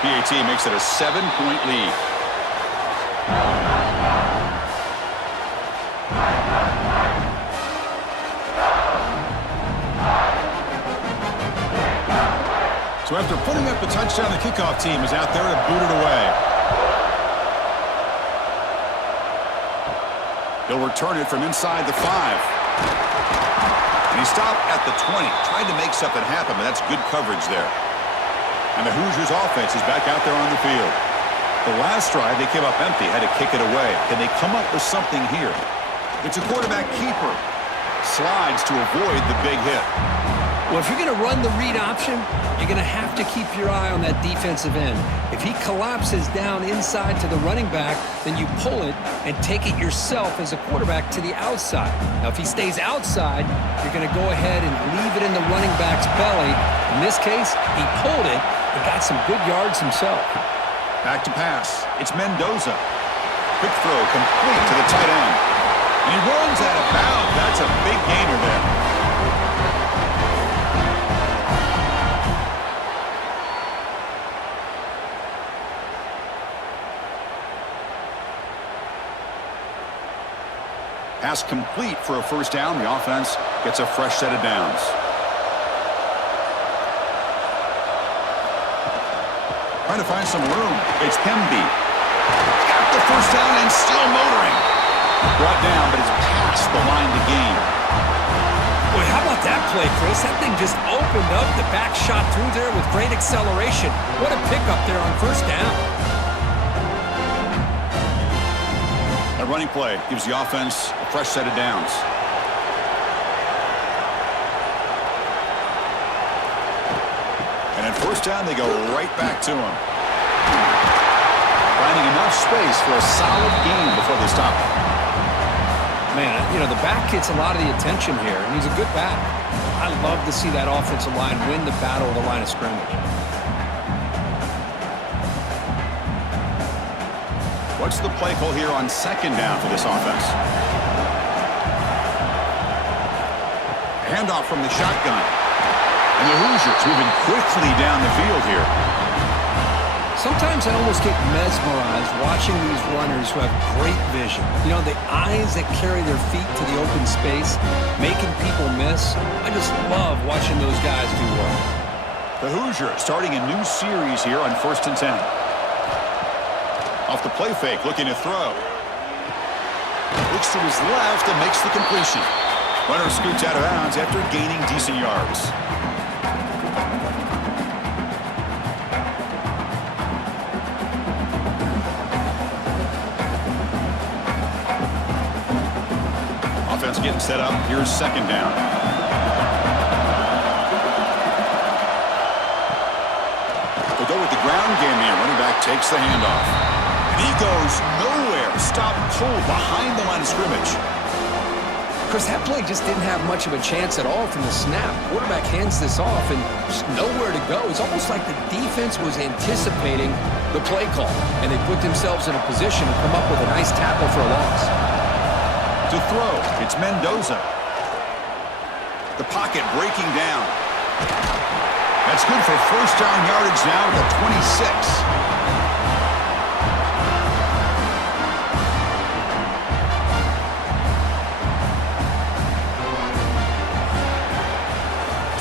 PAT makes it a 7-point lead. So after putting up the touchdown, the kickoff team is out there to boot it away. He'll return it from inside the 5. And he stopped at the 20, trying to make something happen, but that's good coverage there. And the Hoosiers offense is back out there on the field. The last drive, they came up empty, had to kick it away. Can they come up with something here? It's a quarterback keeper. Slides to avoid the big hit. Well, if you're going to run the read option, you're going to have to keep your eye on that defensive end. If he collapses down inside to the running back, then you pull it and take it yourself as a quarterback to the outside. Now, if he stays outside, you're going to go ahead and leave it in the running back's belly. In this case, he pulled it and got some good yards himself. Back to pass. It's Mendoza. Quick throw complete to the tight end. And he runs out of bounds. That's a big gainer there. Pass complete for a first down. The offense gets a fresh set of downs. Trying to find some room. It's Pemby. Got the first down and still motoring. Brought down, but it's past the line to gain. Boy, how about that play, Chris? That thing just opened up. The back shot through there with great acceleration. What a pickup there on first down. A running play gives the offense a fresh set of downs. And at first down, they go right back to him. Finding enough space for a solid gain before they stop him. Man, you know, the back gets a lot of the attention here, and he's a good back. I love to see that offensive line win the battle of the line of scrimmage. What's the play call here on second down for this offense? Handoff from the shotgun. And the Hoosiers moving quickly down the field here. Sometimes I almost get mesmerized watching these runners who have great vision. You know, the eyes that carry their feet to the open space, making people miss. I just love watching those guys do work. The Hoosiers starting a new series here on 1st and 10. Off the play fake, looking to throw. Looks to his left and makes the completion. Runner scoots out of bounds after gaining decent yards. Offense getting set up. Here's second down. They'll go with the ground game here. Running back takes the handoff. And he goes nowhere. Stop cold behind the line of scrimmage. Chris, that play just didn't have much of a chance at all from the snap. Quarterback hands this off and just nowhere to go. It's almost like the defense was anticipating the play call, and they put themselves in a position to come up with a nice tackle for a loss. To throw, it's Mendoza. The pocket breaking down. That's good for first down yardage now at the 26.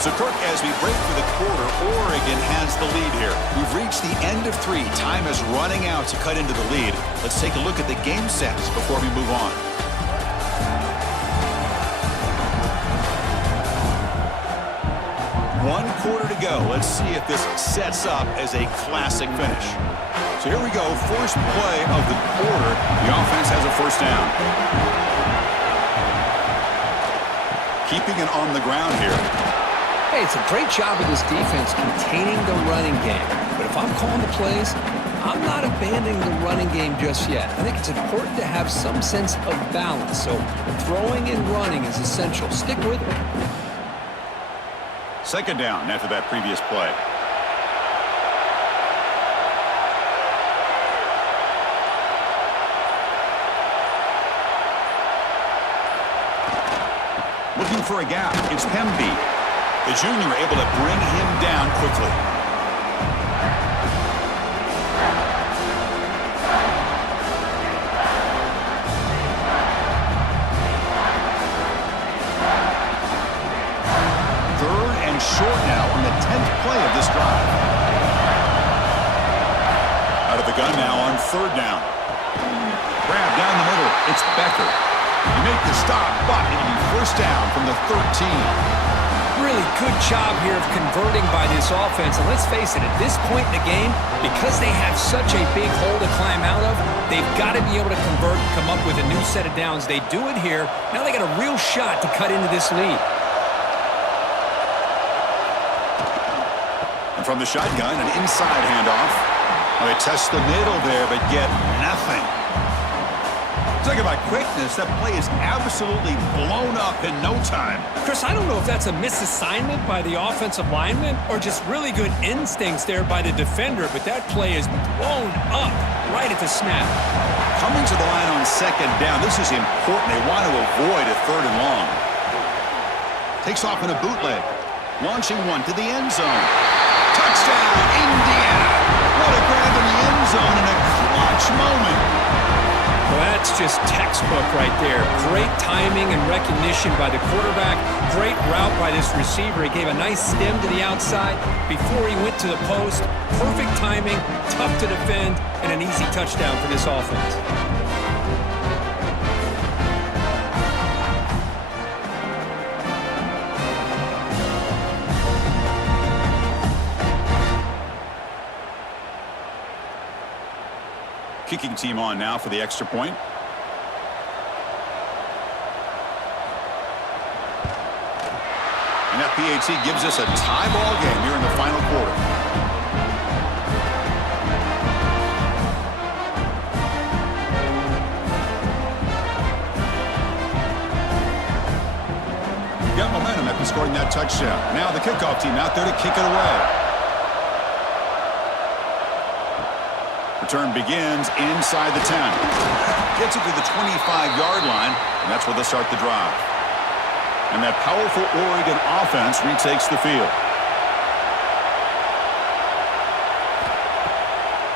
So, Curt, as we break for the quarter, Oregon has the lead here. We've reached the end of 3. Time is running out to cut into the lead. Let's take a look at the game sets before we move on. One quarter to go. Let's see if this sets up as a classic finish. So here we go. First play of the quarter. The offense has a first down. keeping it on the ground here. Hey, it's a great job of this defense containing the running game. But if I'm calling the plays, I'm not abandoning the running game just yet. I think it's important to have some sense of balance. So throwing and running is essential. Stick with it. Second down after that previous play. Looking for a gap. It's Pemby. The junior able to bring him down quickly. Third and short now on the 10th play of this drive. Out of the gun now on third down. Grab down the middle. It's Becker. You make the stop, but it'll be first down from the 13. Really good job here of converting by this offense. And let's face it, at this point in the game, because they have such a big hole to climb out of, they've got to be able to convert and come up with a new set of downs. They do it here. Now they got a real shot to cut into this lead. And from the shotgun, an inside handoff. Well, they test the middle there, but get nothing. Talk about quickness. That play is absolutely blown up in no time. Chris, I don't know if that's a misassignment by the offensive lineman or just really good instincts there by the defender, but that play is blown up right at the snap. Coming to the line on second down, this is important. They want to avoid a third and long. Takes off in a bootleg. Launching one to the end zone. Touchdown, Indiana. What a grab in the end zone in a clutch moment. Well, that's just textbook right there. Great timing and recognition by the quarterback. Great route by this receiver. He gave a nice stem to the outside before he went to the post. Perfect timing, tough to defend, and an easy touchdown for this offense. Kicking team on now for the extra point. And that PAT gives us a tie ball game here in the final quarter. Got momentum after scoring that touchdown. Now the kickoff team out there to kick it away. Return begins inside the 10. Gets it to the 25-yard line, and that's where they start the drive. And that powerful Oregon offense retakes the field.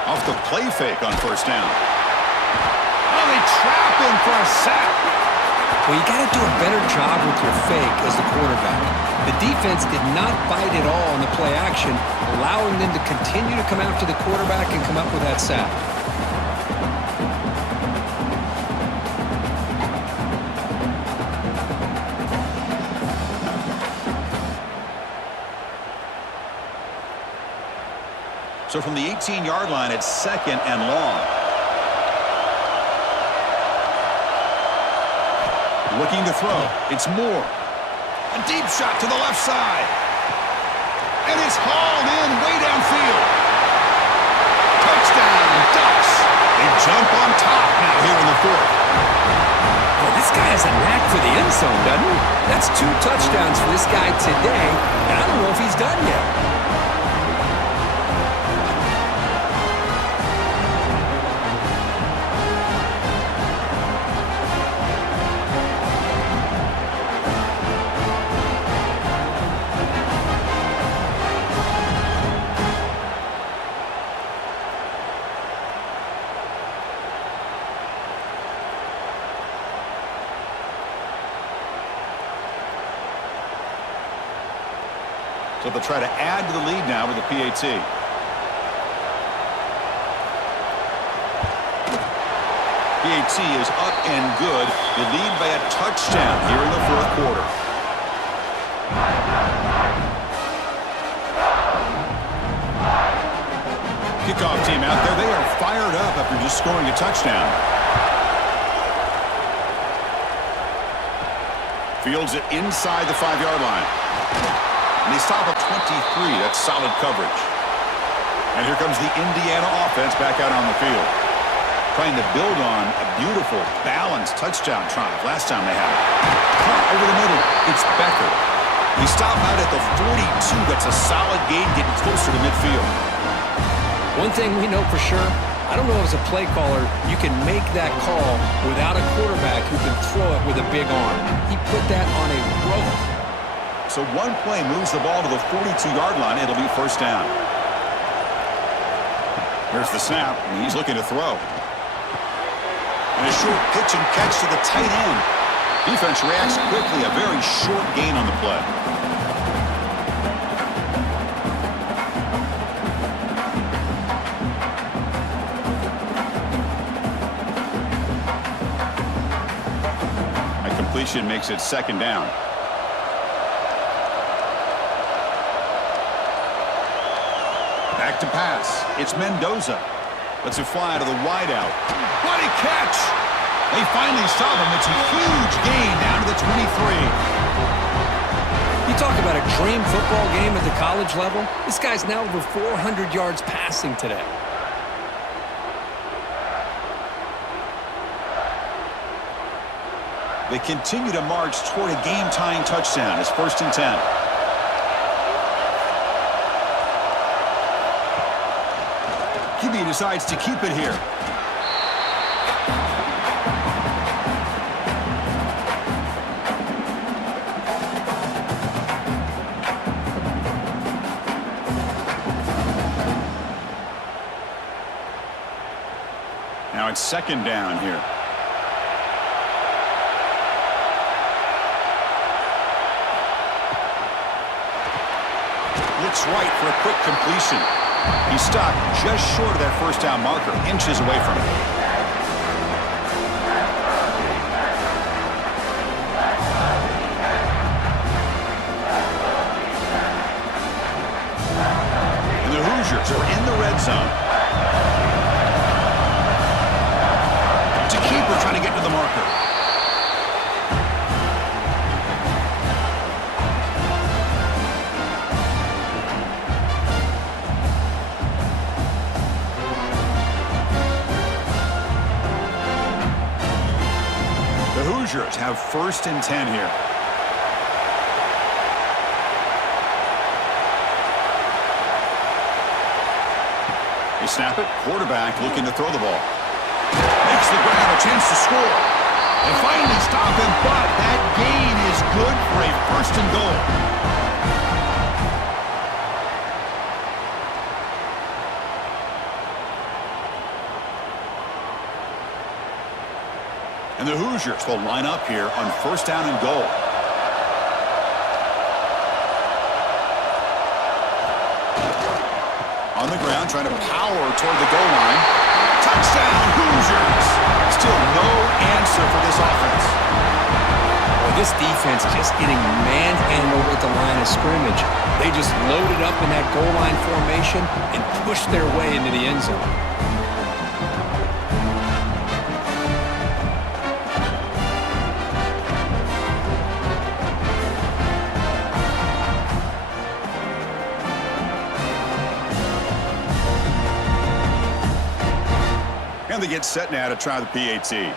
Off the play fake on first down. Oh, they trap him for a sack. Well, you got to do a better job with your fake as the quarterback. The defense did not bite at all on the play action, allowing them to continue to come after the quarterback and come up with that sack. So from the 18-yard line, it's second and long. Looking to throw. It's Moore. A deep shot to the left side. And it's hauled in way downfield. Touchdown, Ducks. They jump on top now here in the fourth. Well, this guy has a knack for the end zone, doesn't he? That's 2 touchdowns for this guy today, and I don't know if he's done yet. So they'll try to add to the lead now with the PAT. PAT is up and good. You lead by a touchdown here in the fourth quarter. Kickoff team out there. They are fired up after just scoring a touchdown. Fields it inside the 5-yard line. And they stop at 23. That's solid coverage. And here comes the Indiana offense back out on the field, trying to build on a beautiful, balanced touchdown triumph last time they had it. Over the middle, it's Becker. He stopped out at the 42. That's a solid gain, getting closer to midfield. One thing we know for sure, I don't know as a play caller, you can make that call without a quarterback who can throw it with a big arm. He put that on a rope. So one play moves the ball to the 42-yard line. It'll be first down. Here's the snap, and he's looking to throw. And a short pitch and catch to the tight end. Defense reacts quickly, a very short gain on the play. A completion makes it second down. Back to pass. It's Mendoza. Lets it fly to the wideout. What a catch! They finally stop him. It's a huge gain down to the 23. You talk about a dream football game at the college level. This guy's now over 400 yards passing today. They continue to march toward a game-tying touchdown. It's 1st and 10. QB decides to keep it here. Now it's second down here. Looks right for a quick completion. He stopped just short of that first down marker, inches away from it. And the Hoosiers are in the red zone. It's a keeper trying to get to the marker. Hoosiers have 1st and 10 here. They snap it. Quarterback looking to throw the ball. Makes the grab, a chance to score. They finally stop him, but that gain is good for a 1st and goal. And the Hoosiers will line up here on 1st down and goal. On the ground, trying to power toward the goal line. Touchdown, Hoosiers! Still no answer for this offense. Well, this defense just getting manhandled at the line of scrimmage. They just loaded up in that goal line formation and pushed their way into the end zone. And they get set now to try the PAT. And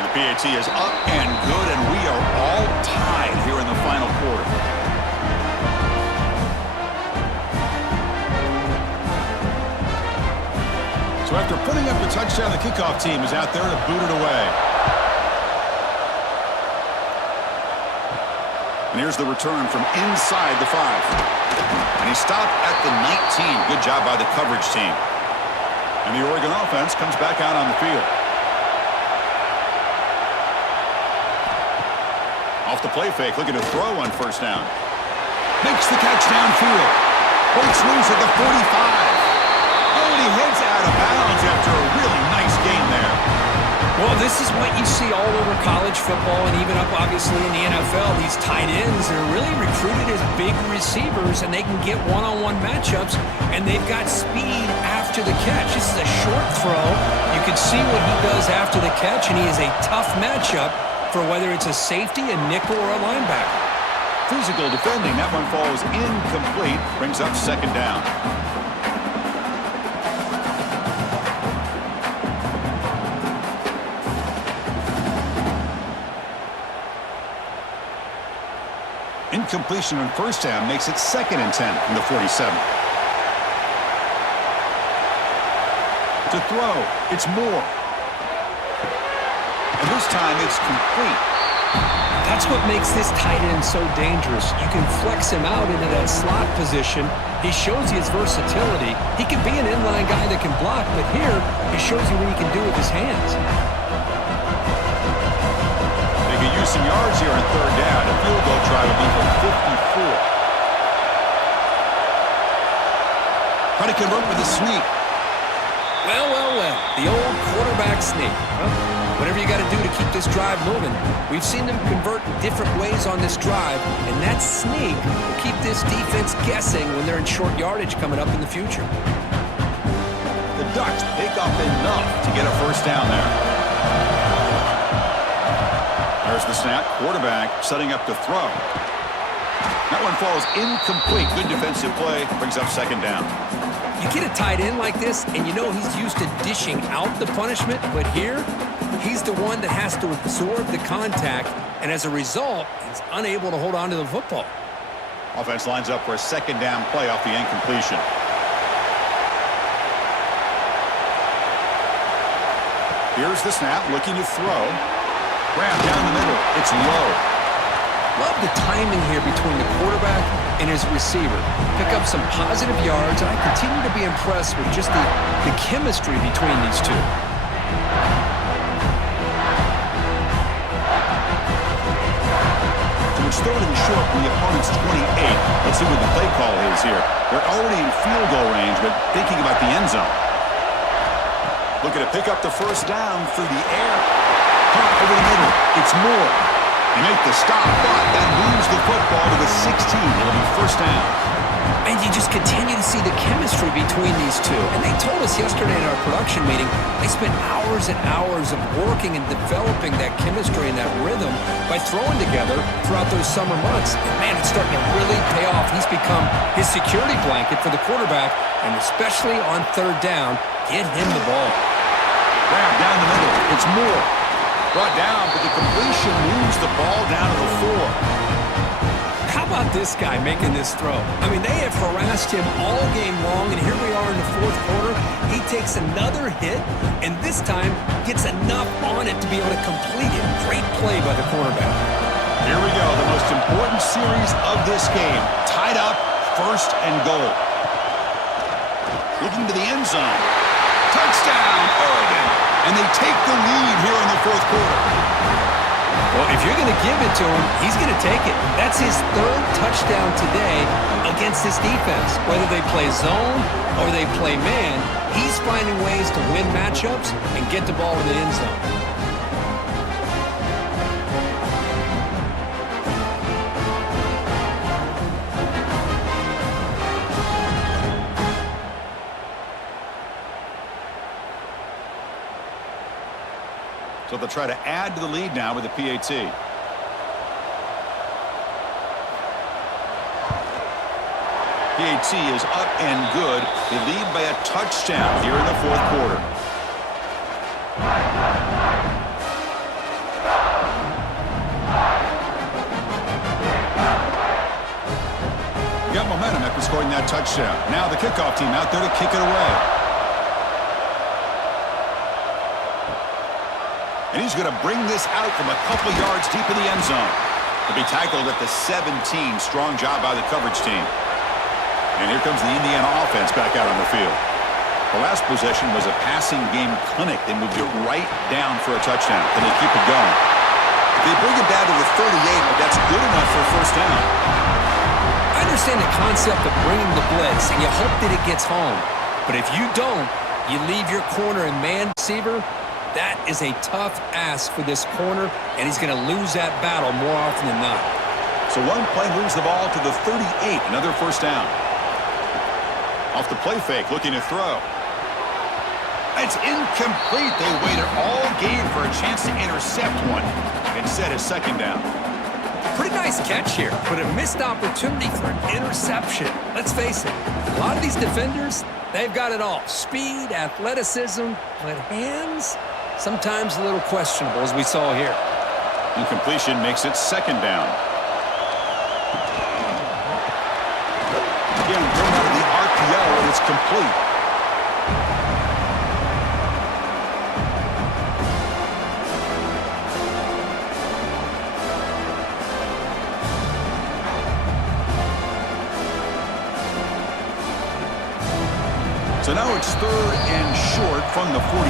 the PAT is up and good, and we are all tied here in the final quarter. So after putting up the touchdown, the kickoff team is out there to boot it away. And here's the return from inside the 5. And he stopped at the 19. Good job by the coverage team. And the Oregon offense comes back out on the field. Off the play fake, looking to throw on 1st down. Makes the catch downfield. Breaks loose at the 45. Oh, and he heads out of bounds after a really nice game there. Well, this is what you see all over college football and even up, obviously, in the NFL. These tight ends, they're really recruited as big receivers, and they can get one-on-one matchups, and they've got speed after the catch. This is a short throw. You can see what he does after the catch, and he is a tough matchup for whether it's a safety, a nickel, or a linebacker. Physical defending. That one falls incomplete. Brings up second down. Incompletion on first down makes it 2nd and 10 from the 47. To throw, it's Moore. And this time it's complete. That's what makes this tight end so dangerous. You can flex him out into that slot position. He shows you his versatility. He can be an inline guy that can block, but here he shows you what he can do with his hands. They can use some yards here on third down. A field goal try would be from 54. Try to convert with a sneak. Well, well, well. The old quarterback sneak. Well, whatever you got to do to keep this drive moving. We've seen them convert different ways on this drive, and that sneak will keep this defense guessing when they're in short yardage coming up in the future. The Ducks pick up enough to get a first down there. There's the snap. Quarterback setting up to throw. That one falls incomplete. Good defensive play. Brings up second down. You get a tight end like this, and you know he's used to dishing out the punishment, but here, he's the one that has to absorb the contact, and as a result, he's unable to hold on to the football. Offense lines up for a second down play off the incompletion. Here's the snap, looking to throw. Grab down the middle. It's low. Love the timing here between the quarterback and his receiver. Pick up some positive yards, and I continue to be impressed with just the chemistry between these two. So it's 3rd and short from the opponent's 28. Let's see what the play call is here. They're already in field goal range, but thinking about the end zone. Looking to pick up the first down through the air. Caught over the middle. It's Moore. They make the stop, but that moves the football to the 16. It'll be first down. And you just continue to see the chemistry between these two. And they told us yesterday in our production meeting, they spent hours and hours of working and developing that chemistry and that rhythm by throwing together throughout those summer months. And man, it's starting to really pay off. He's become his security blanket for the quarterback, and especially on third down, get him the ball. Grab down the middle. It's Moore. Brought down, but the completion moves the ball down to the 4. How about this guy making this throw? I mean, they have harassed him all game long, and here we are in the 4th quarter. He takes another hit, and this time gets enough on it to be able to complete it. Great play by the quarterback. Here we go, the most important series of this game. Tied up, 1st and goal. Looking to the end zone. Touchdown, Oregon. And they take the lead here in the 4th quarter. Well, if you're going to give it to him, he's going to take it. That's his 3rd touchdown today against this defense. Whether they play zone or they play man, he's finding ways to win matchups and get the ball in the end zone. So they'll try to add to the lead now with the PAT. PAT is up and good. They lead by a touchdown here in the 4th quarter. Got momentum after scoring that touchdown. Now the kickoff team out there to kick it away. And he's going to bring this out from a couple yards deep in the end zone. He'll be tackled at the 17. Strong job by the coverage team. And here comes the Indiana offense back out on the field. The last possession was a passing game clinic. They moved it right down for a touchdown. Can they keep it going? They bring it down to the 38, but that's good enough for a first down. I understand the concept of bringing the blitz, and you hope that it gets home. But if you don't, you leave your corner and man receiver, That is a tough ask for this corner, and he's going to lose that battle more often than not. So one play moves the ball to the 38, another first down. Off the play fake, looking to throw. It's incomplete. They waited all game for a chance to intercept one. Instead, a second down. Pretty nice catch here, but a missed opportunity for an interception. Let's face it, a lot of these defenders, they've got it all. Speed, athleticism, but hands, sometimes a little questionable, as we saw here. Incompletion makes it second down. Again, thrown out of the RPO, and it's complete. So now it's third and short from the 43.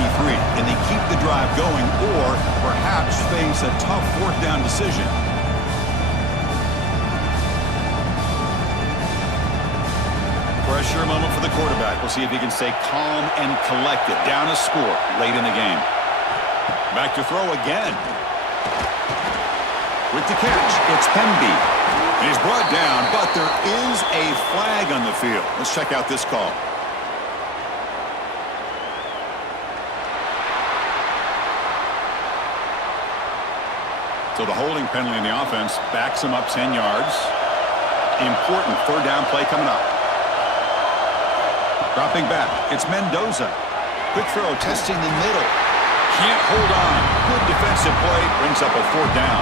Can they keep the drive going or perhaps face a tough fourth down decision? Pressure moment for the quarterback. We'll see if he can stay calm and collected. Down a score late in the game. Back to throw again. With the catch, it's Pemby. He's brought down, but there is a flag on the field. Let's check out this call. So the holding penalty in the offense backs him up 10 yards. Important third down play coming up. Dropping back, it's Mendoza. Quick throw, testing the middle. Can't hold on. Good defensive play, brings up a fourth down.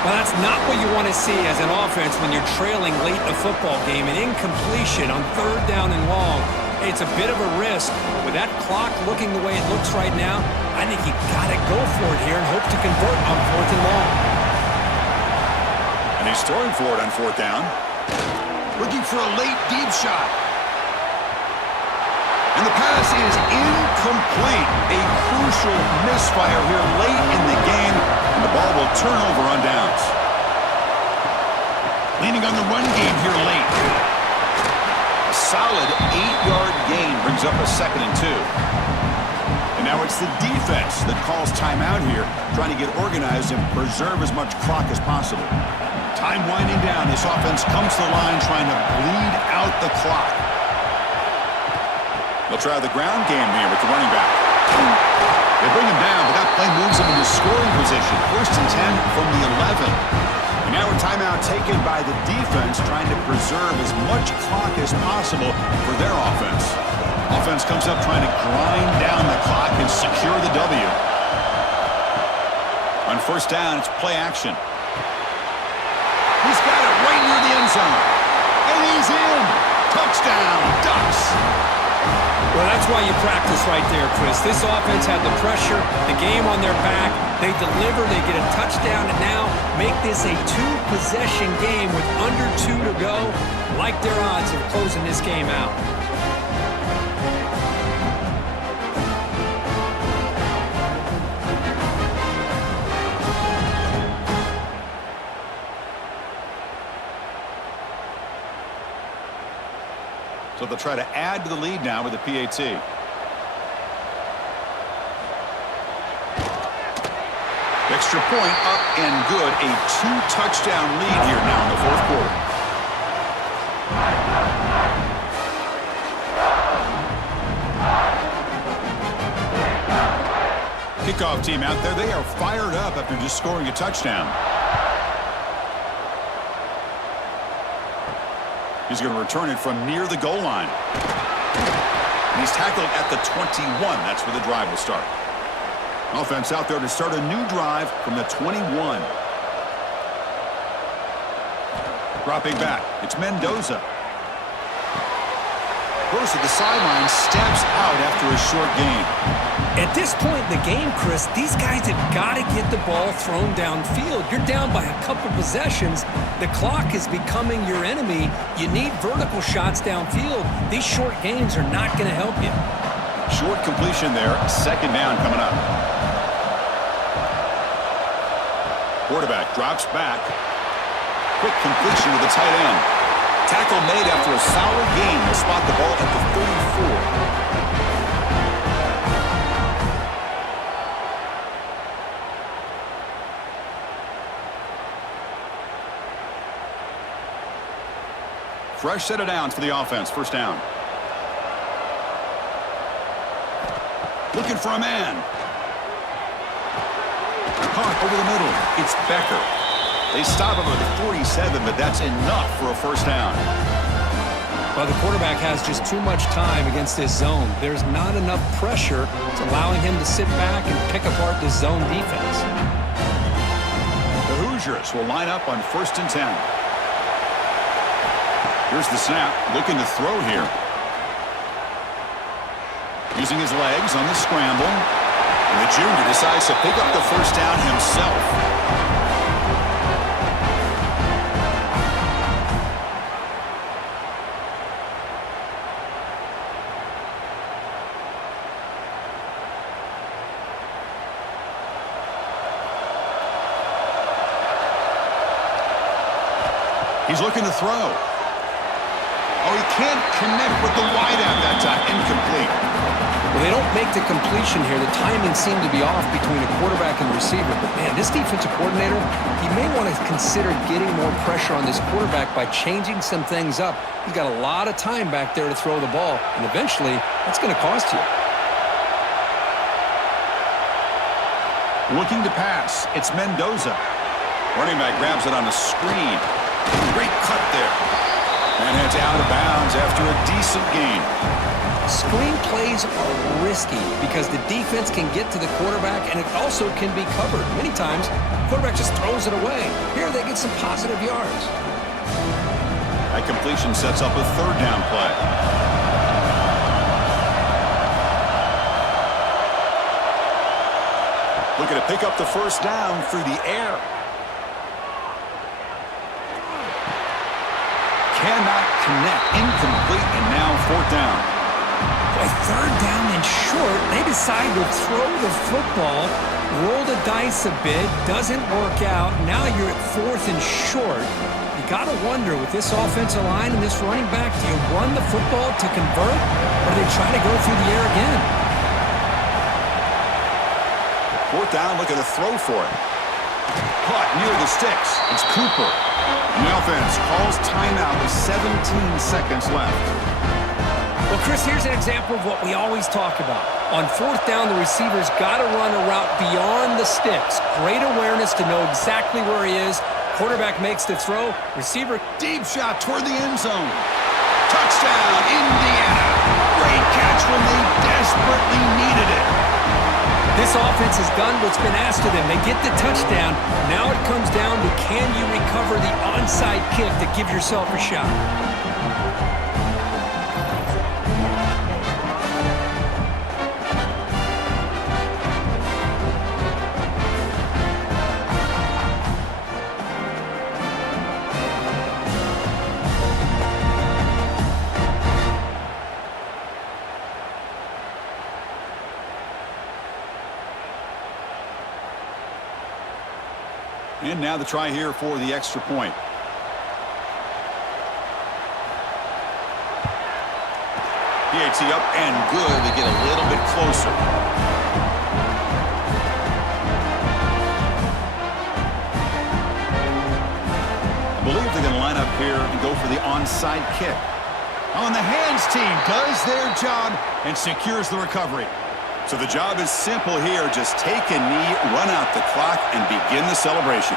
Well, that's not what you want to see as an offense when you're trailing late in a football game. An incompletion on third down and long. It's a bit of a risk. With that clock looking the way it looks right now, I think you got to go for it here and hope to convert on fourth and long. And he's throwing for it on fourth down. Looking for a late deep shot. And the pass is incomplete. A crucial misfire here late in the game, and the ball will turn over on downs. Leaning on the run game here late. A solid 8-yard gain brings up a 2nd and 2. And now it's the defense that calls timeout here, trying to get organized and preserve as much clock as possible. Time winding down. This offense comes to the line trying to bleed out the clock. They'll try the ground game here with the running back. They bring him down, but that play moves him into scoring position. 1st and 10 from the 11. And now a timeout taken by the defense, trying to preserve as much clock as possible for their offense. Offense comes up trying to grind down the clock and secure the W. On first down, it's play action. He's got it right near the end zone. And he's in. Touchdown, Ducks. Well, that's why you practice right there, Chris. This offense had the pressure, the game on their back. They deliver, they get a touchdown, and now make this a 2-possession game with under 2 to go. Like their odds of closing this game out. So they'll try to add to the lead now with the PAT. Extra point up and good. A 2-touchdown lead here now in the 4th quarter. Kickoff team out there. They are fired up after just scoring a touchdown. He's going to return it from near the goal line. And he's tackled at the 21. That's where the drive will start. Offense out there to start a new drive from the 21. Dropping back. It's Mendoza. Goes to the sideline, steps out after a short gain. At this point in the game, Chris, these guys have got to get the ball thrown downfield. You're down by a couple possessions. The clock is becoming your enemy. You need vertical shots downfield. These short gains are not going to help you. Short completion there. 2nd down coming up. Quarterback drops back. Quick completion with the tight end. Tackle made after a solid gain. They'll spot the ball at the 34. Fresh set of downs for the offense. First down. Looking for a man. Caught over the middle. It's Becker. They stop him at the 47, but that's enough for a first down. Well, the quarterback has just too much time against this zone. There's not enough pressure to allowing him to sit back and pick apart this zone defense. The Hoosiers will line up on 1st and 10. Here's the snap. Looking to throw here. Using his legs on the scramble. And the junior decides to pick up the first down himself. He's looking to throw. Oh, he can't connect with the wideout that time. Incomplete. Well, they don't make the completion here. The timing seemed to be off between the quarterback and the receiver. But, man, this defensive coordinator, he may want to consider getting more pressure on this quarterback by changing some things up. He's got a lot of time back there to throw the ball, and eventually that's going to cost you. Looking to pass. It's Mendoza. Running back grabs it on the screen. Great cut there. And heads out of bounds after a decent gain. Screen plays are risky because the defense can get to the quarterback, and it also can be covered. Many times, the quarterback just throws it away. Here they get some positive yards. That completion sets up a 3rd down play. Looking to pick up the first down through the air. Cannot connect. Incomplete, and now 4th down. By 3rd down and short, they decide to throw the football, roll the dice a bit, doesn't work out. Now you're at 4th and short. You got to wonder, with this offensive line and this running back, do you run the football to convert, or do they try to go through the air again? 4th down, looking to throw for it. Caught near the sticks. It's Cooper. And the offense calls timeout with 17 seconds left. Well, Chris, here's an example of what we always talk about. On 4th down, the receiver's got to run a route beyond the sticks. Great awareness to know exactly where he is. Quarterback makes the throw. Receiver. Deep shot toward the end zone. Touchdown, Indiana. Great catch when they desperately needed it. This offense has done what's been asked of them. They get the touchdown. Now it comes down to, can you recover the onside kick to give yourself a shot? And now the try here for the extra point. PAT up and good to get a little bit closer. I believe they're going to line up here and go for the onside kick. On the hands team does their job and secures the recovery. So the job is simple here. Just take a knee, run out the clock, and begin the celebration.